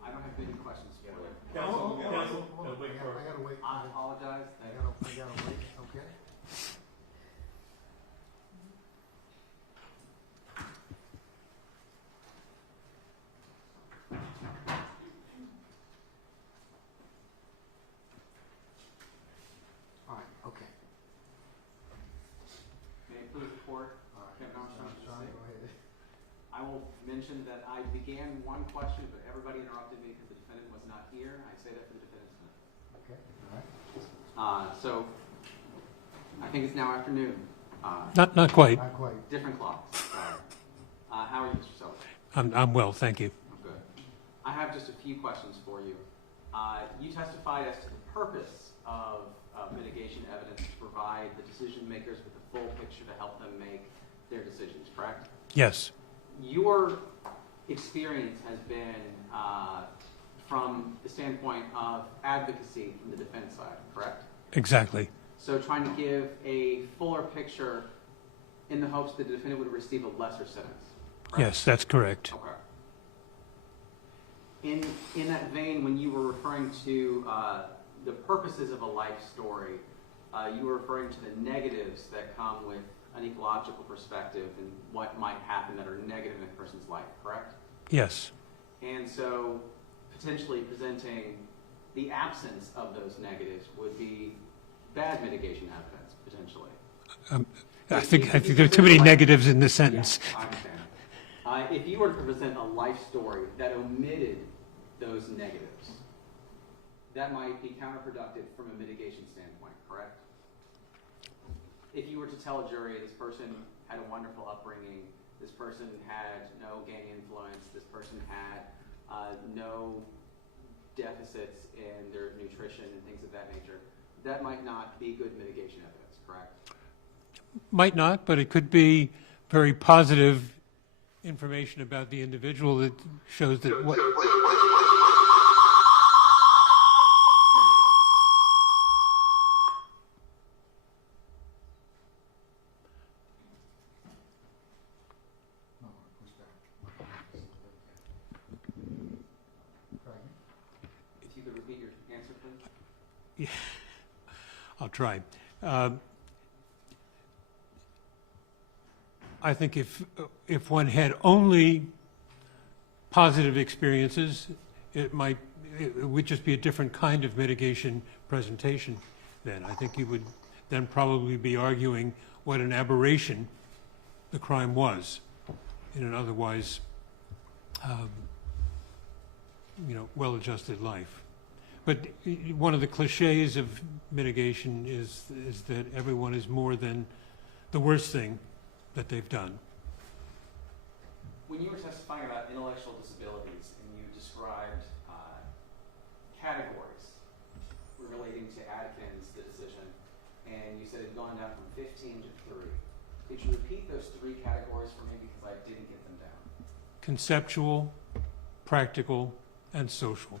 I don't have many questions for you. Counsel, counsel, Hold on, wait I for gotta wait. I apologize. I gotta wait, okay? All right, okay. May it please the court, All right. Kevin Armstrong, Sean, go ahead. I will mention that I began one question, but everybody interrupted me because the defendant was not here. I say that for the defendant's benefit. Okay, all right. So, I think it's now afternoon. Not quite. Not quite. Different clocks. Sorry. How are you, Mr. Sullivan? I'm well, thank you. I'm good. I have just a few questions for you. You testified as to the purpose of mitigation evidence to provide the decision makers with the full picture to help them make their decisions, correct? Yes, Your experience has been from the standpoint of advocacy from the defense side, correct? exactly. So trying to give a fuller picture in the hopes that the defendant would receive a lesser sentence, correct? Yes, that's correct. Okay. In that vein, when you were referring to the purposes of a life story, you were referring to the negatives that come with an ecological perspective and what might happen that are negative in a person's life, correct? Yes, And so potentially presenting the absence of those negatives would be bad mitigation evidence, potentially. I think there are too many negatives in this sentence. Yeah, I understand. If you were to present a life story that omitted those negatives, that might be counterproductive from a mitigation standpoint, correct? If you were to tell a jury this person had a wonderful upbringing, this person had no gang influence, this person had no deficits in their nutrition and things of that nature, that might not be good mitigation evidence, correct? Might not, but it could be very positive information about the individual that shows that what... No, push back. Try again. If you could repeat your answer, please. I'll try. I think if one had only positive experiences, it would just be a different kind of mitigation presentation then. I think you would then probably be arguing what an aberration the crime was in an otherwise, well-adjusted life. But one of the cliches of mitigation is that everyone is more than the worst thing that they've done. When you were testifying about intellectual disabilities and you described categories relating to Adkins, the decision, and you said it had gone down from 15 to 3. Could you repeat those 3 categories for me because I didn't get them down? Conceptual, practical, and social.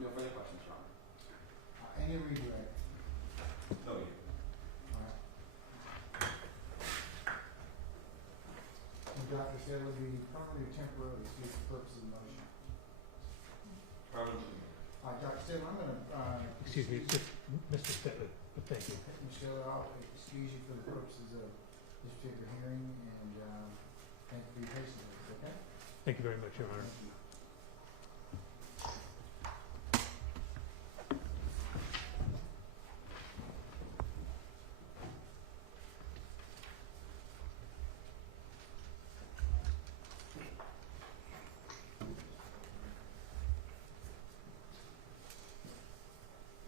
No further questions, Your Honor. Any redirect? No, you. All right. And Dr. Sadler, be permanently or temporarily excused for purpose of the motion. Permanently. All right, Dr. Sadler, I'm gonna, Excuse me, Mr. Stettler, thank you. Mr. Sadler, I'll excuse you for the purposes of this particular hearing, and, thank you for your patience with us, okay? Thank you very much, Your Honor. Thank you.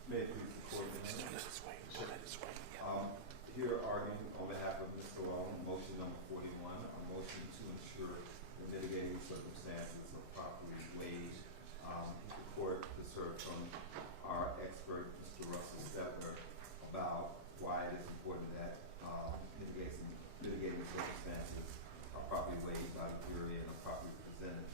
May it please the court. Here arguing on behalf of Mr. Long, motion number 41, a motion to ensure the mitigating circumstances are properly weighed. The court has heard from our expert, Mr. Russell Stettler, about why it is important that mitigating circumstances are properly weighed by the jury and are properly presented.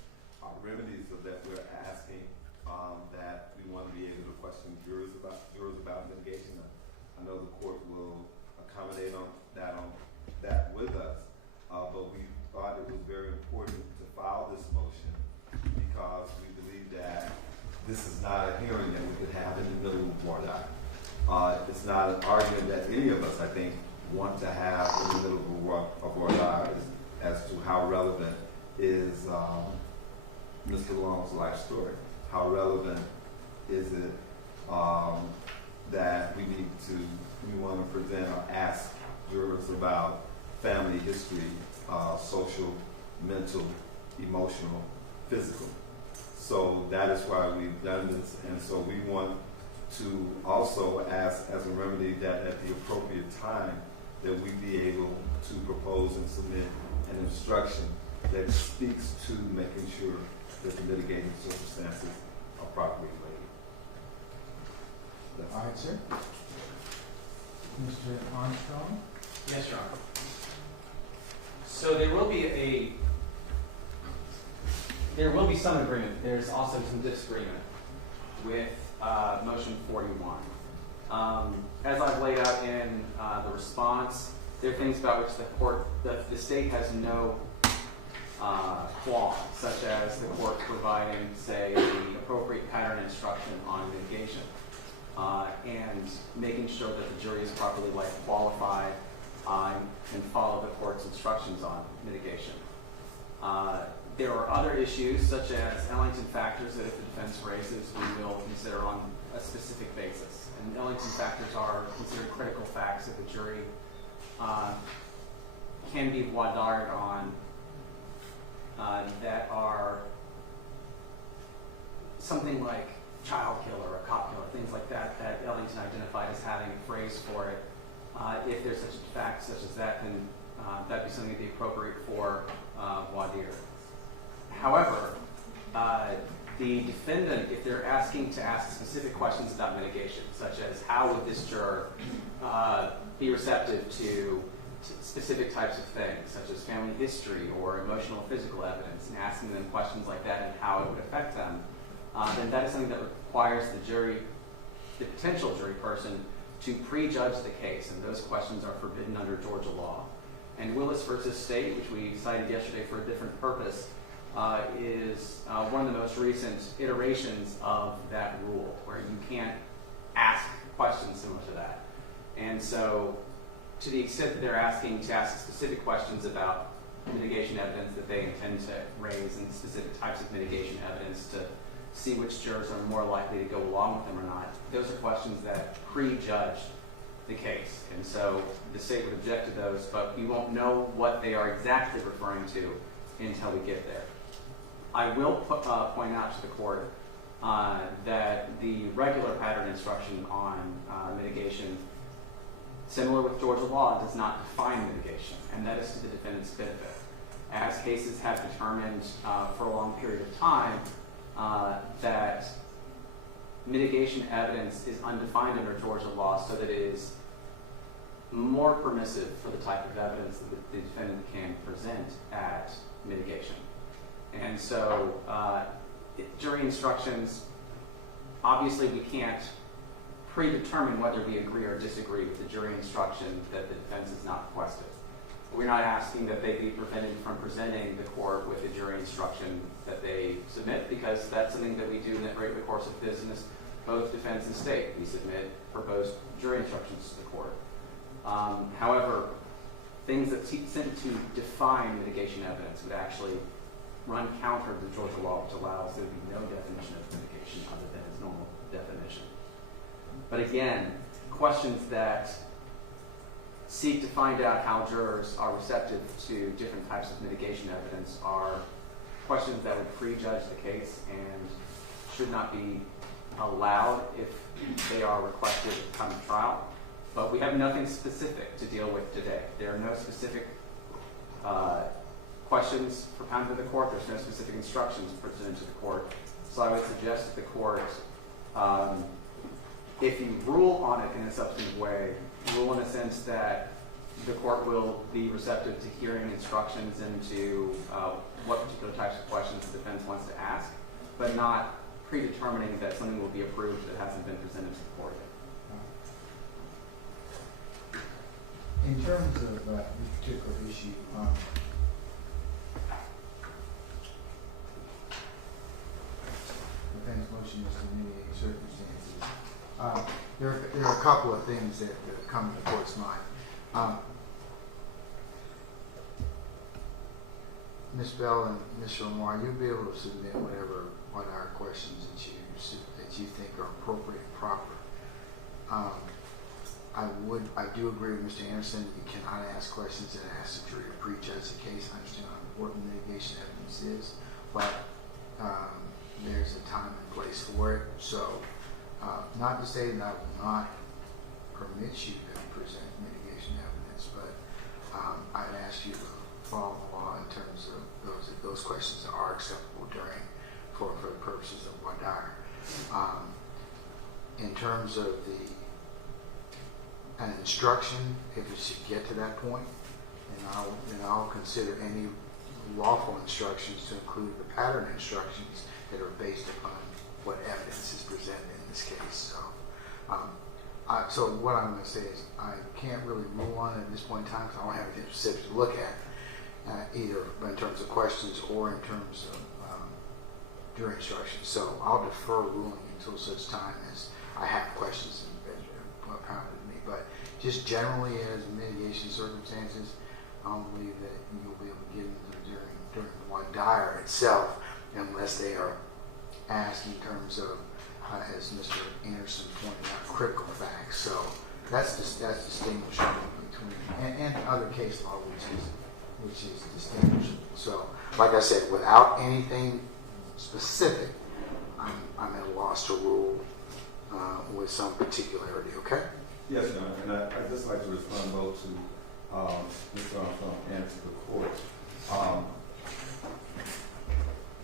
think, want to have in the middle of our lives as to how relevant is Mr. Long's life story. How relevant is it that we want to present or ask jurors about family history, social, mental, emotional, physical. So that is why we've done this, and so we want to also ask as a remedy that at the appropriate time that we be able to propose and submit an instruction that speaks to making sure that the mitigating circumstances are properly laid. All right, sir. Mr. Armstrong? Yes, Your Honor. So there will be some agreement. There's also some disagreement with motion 41. As I've laid out in the response, there are things about which the state has no qualm, such as the court providing, say, the appropriate pattern instruction on mitigation, and making sure that the jury is properly qualified and follow the court's instructions on mitigation. There are other issues, such as Ellington factors, that if the defense raises, we will consider on a specific basis. And Ellington factors are considered critical facts that the jury can be voir dire on that are something like child killer or cop killer, things like that, that Ellington identified as having a phrase for it. If there's such a fact such as that, then that'd be something to be appropriate for voir dire. However, the defendant, if they're asking to ask specific questions about mitigation, such as how would this juror be receptive to specific types of things, such as family history or emotional physical evidence, and asking them questions like that and how it would affect them, then that is something that requires the potential jury person to prejudge the case, and those questions are forbidden under Georgia law. And Willis versus State, which we cited yesterday for a different purpose, is one of the most recent iterations of that rule, where you can't ask questions similar to that. And so, to the extent that they're asking to ask specific questions about mitigation evidence that they intend to raise and specific types of mitigation evidence to see which jurors are more likely to go along with them or not, those are questions that prejudge the case. And so the state would object to those, but we won't know what they are exactly referring to until we get there. I will point out to the court that the regular pattern instruction on mitigation, similar with Georgia law, does not define mitigation, and that is to the defendant's benefit. As cases have determined for a long period of time that mitigation evidence is undefined under Georgia law, so that it is more permissive for the type of evidence that the defendant can present at mitigation. And so jury instructions, obviously we can't predetermine whether we agree or disagree with the jury instruction that the defense has not requested. We're not asking that they be prevented from presenting the court with a jury instruction that they submit, because that's something that we do in the regular course of business, both defense and state. We submit proposed jury instructions to the court. However, things that seek to define mitigation evidence would actually run counter to Georgia law, which allows there to be no definition of mitigation other than its normal definition. But again, questions that seek to find out how jurors are receptive to different types of mitigation evidence are questions that would prejudge the case and should not be allowed if they are requested at the time of trial. But we have nothing specific to deal with today. There are no specific questions propounded to the court. There's no specific instructions presented to the court. So I would suggest that the court, if you rule on it in a substantive way, rule in a sense that the court will be receptive to hearing instructions into what particular types of questions the defense wants to ask, but not predetermining that something will be approved that hasn't been presented to the court yet. In terms of this particular issue, the defense motion is to mitigate circumstances. There are a couple of things that come to the court's mind. Ms. Bell and Mr. Lamar, you'll be able to submit what our questions that you think are appropriate and proper. I do agree with Mr. Anderson. You cannot ask questions that ask the jury to prejudge the case. I understand how important mitigation evidence is, but there's a time and place for it. So, not to say that I will not permit you to present mitigation evidence, but I'd ask you to follow the law in terms of those questions that are acceptable for the purposes of voir dire. In terms of an instruction, if it should get to that point, and I'll consider any lawful instructions to include the pattern instructions that are based upon what evidence is presented in this case. So what I'm going to say is I can't really rule on it at this point in time because I don't have anything specific to look at, either in terms of questions or in terms of jury instructions. So I'll defer ruling until such time as I have questions propounded to me. But just generally as mitigation circumstances, I don't believe that you'll be able to get into the jury during voir dire itself unless they are asked in terms of, as Mr. Anderson pointed out, critical facts. So that's distinguishable between and other case law which is distinguishable. So like I said, without anything specific, I'm at a loss to rule with some particularity. Okay. Yes, Your Honor, and I'd just like to respond both to Mr. Armstrong and to the court.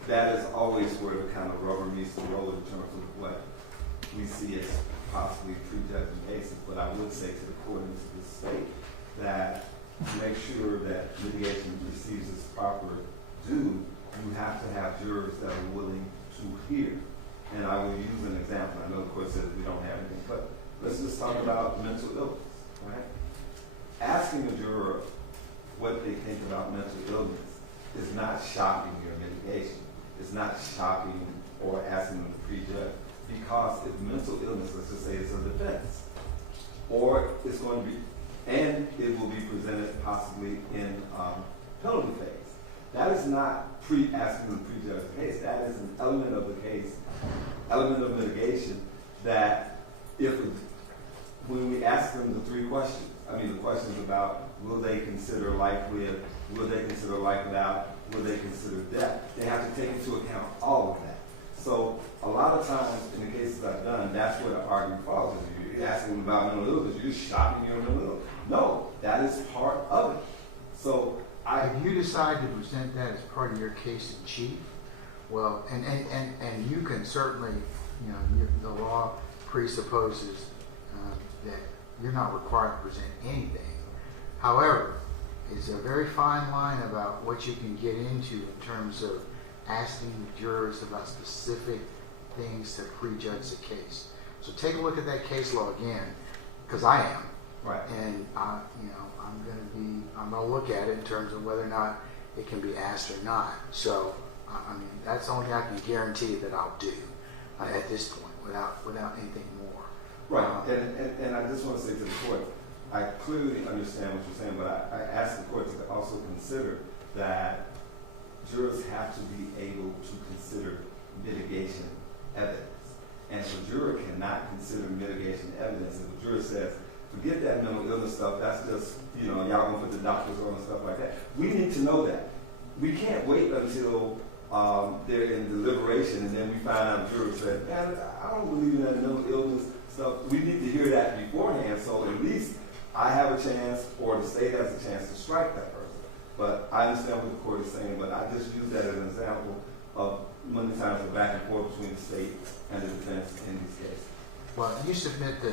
That is always where the kind of rubber meets the road in terms of what we see as possibly prejudging cases. But I would say to the court and to the state that to make sure that mitigation receives its proper due, you have to have jurors that are willing to hear. And I will use an example. I know the court says we don't have anything, but let's just talk about mental illness, right? Asking a juror what they think about mental illness is not shocking your mitigation. It's not shocking or asking them to prejudge, because if mental illness, let's just say it's a defense, or it's going to be, and it will be presented possibly in penalty phase. That is not asking them to prejudge the case. That is an element of the case, element of mitigation that when we ask them the three questions, the questions about will they consider life with, will they consider life without, will they consider death, they have to take into account all of that. So a lot of times in the cases I've done, that's where the argument falls. You're asking them about mental illness, you're shocking your mental illness. No, that is part of it. So if you decide to present that as part of your case in chief, well, and you can certainly, the law presupposes that you're not required to present anything. However, it's a very fine line about what you can get into in terms of asking the jurors about specific things to prejudge the case. So take a look at that case law again, because I am. right. And I'm going to look at it in terms of whether or not it can be asked or not. So, that's the only thing I can guarantee that I'll do at this point without anything more. Right, and I just want to say to the court, I clearly understand what you're saying, but I ask the court to also consider that jurors have to be able to consider mitigation evidence. And if a juror cannot consider mitigation evidence, if a juror says, forget that mental illness stuff, that's just, y'all gonna put the doctors on and stuff like that. We need to know that. We can't wait until they're in deliberation and then we find out jurors said, man, I don't believe in that mental illness stuff. We need to hear that beforehand, so at least I have a chance, or the state has a chance to strike that person. But I understand what the court is saying, but I just use that as an example of many times the back and forth between the state and the defense in these cases. Well, you submit the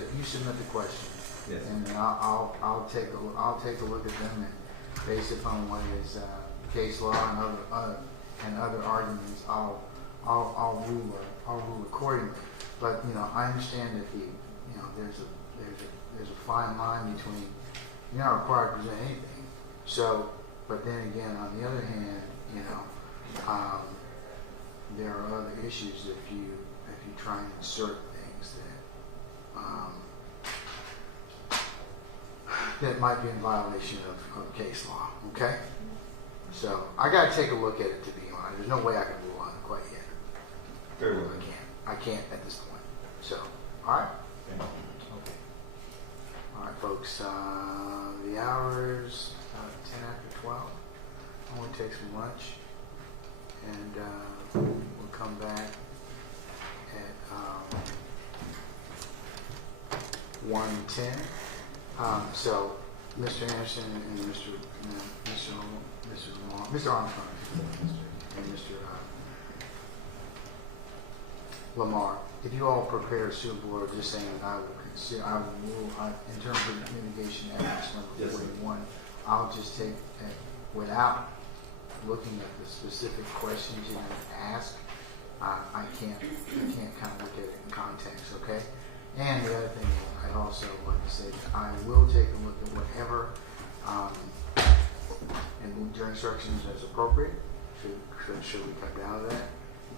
question, Yes. and then I'll take a look at them, and based upon what is case law and other arguments, I'll rule accordingly. But I understand that there's a fine line between you're not required to present anything. So, but then again, on the other hand, there are other issues if you try and insert things that that might be in violation of case law, okay? So I gotta take a look at it, to be honest. There's no way I can rule on it quite yet. Very well. I can't at this point. So, all right? Okay. All right, folks, the hour's 10 after 12. I'm gonna take some lunch, and we'll come back at 1:10. So, Mr. Anderson and Mr. Armstrong and Mr. Lamar, if you all prepare a super board, just saying that I will consider, in terms of mitigation evidence number Yes, sir. 41, I'll just take, without looking at the specific questions you're going to ask, I can't kind of look at it in context, okay? And the other thing I also want to say that I will take a look at whatever and your instructions as appropriate to ensure we come down to that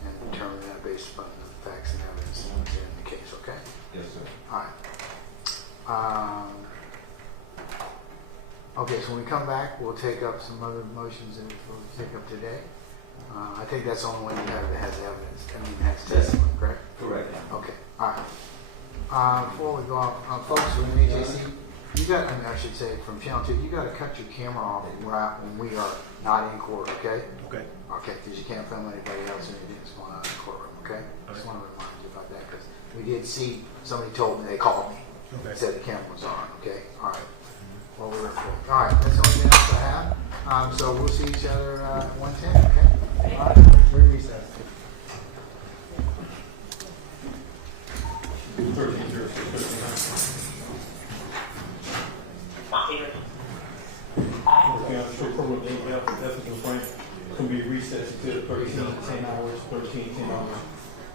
and determine that based upon the facts and evidence that's in the case, okay? Yes, sir. All right. Okay, so when we come back, we'll take up some other motions that we'll take up today. I think that's the only one you have that has evidence, has testimony, correct? Correct. Okay, all right. Before we go off, folks from the AJC, you got, I should say from Channel 2, you got to cut your camera off when we are not in court, okay? Okay. Okay, because you can't film anybody else or anything that's going on in the courtroom, okay? Just want to remind you about that, because we did see, somebody told me, they called me, said the camera was on, okay? All right. Well, we're recording. All right, that's the only thing else I have. So we'll see each other at 1:10, okay? All right, we're recessed. Can be recessed to 13, 10 hours, 13, 10 hours.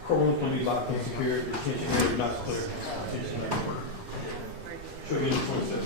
Courtroom can be locked and secured, detention area not clear. Should be in 27.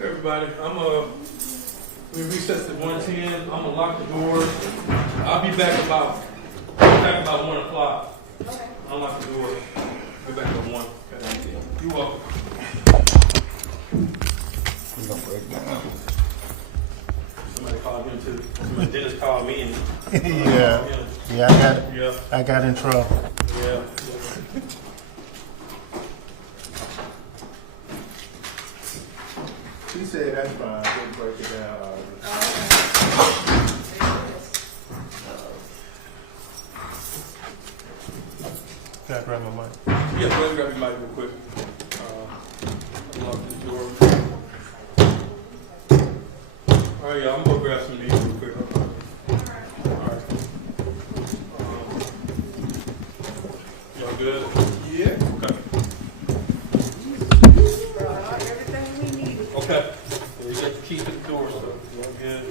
Everybody, we recessed at 1:10. I'm gonna lock the doors. I'll be back about 1 o'clock. Okay. I'll lock the door. Be back at 1. Okay. You're welcome. We're gonna break down. Somebody called him too. Somebody Dennis called me and I got in trouble. Yeah. He said that's fine. We'll break it down. Can I grab my mic? Yeah, go ahead and grab your mic real quick. Unlock this door. All right, y'all, I'm gonna grab some of these real quick. All right. Y'all good? Yeah. Okay. Everything we needed. Okay. Yeah, you got the key to the door, so y'all good.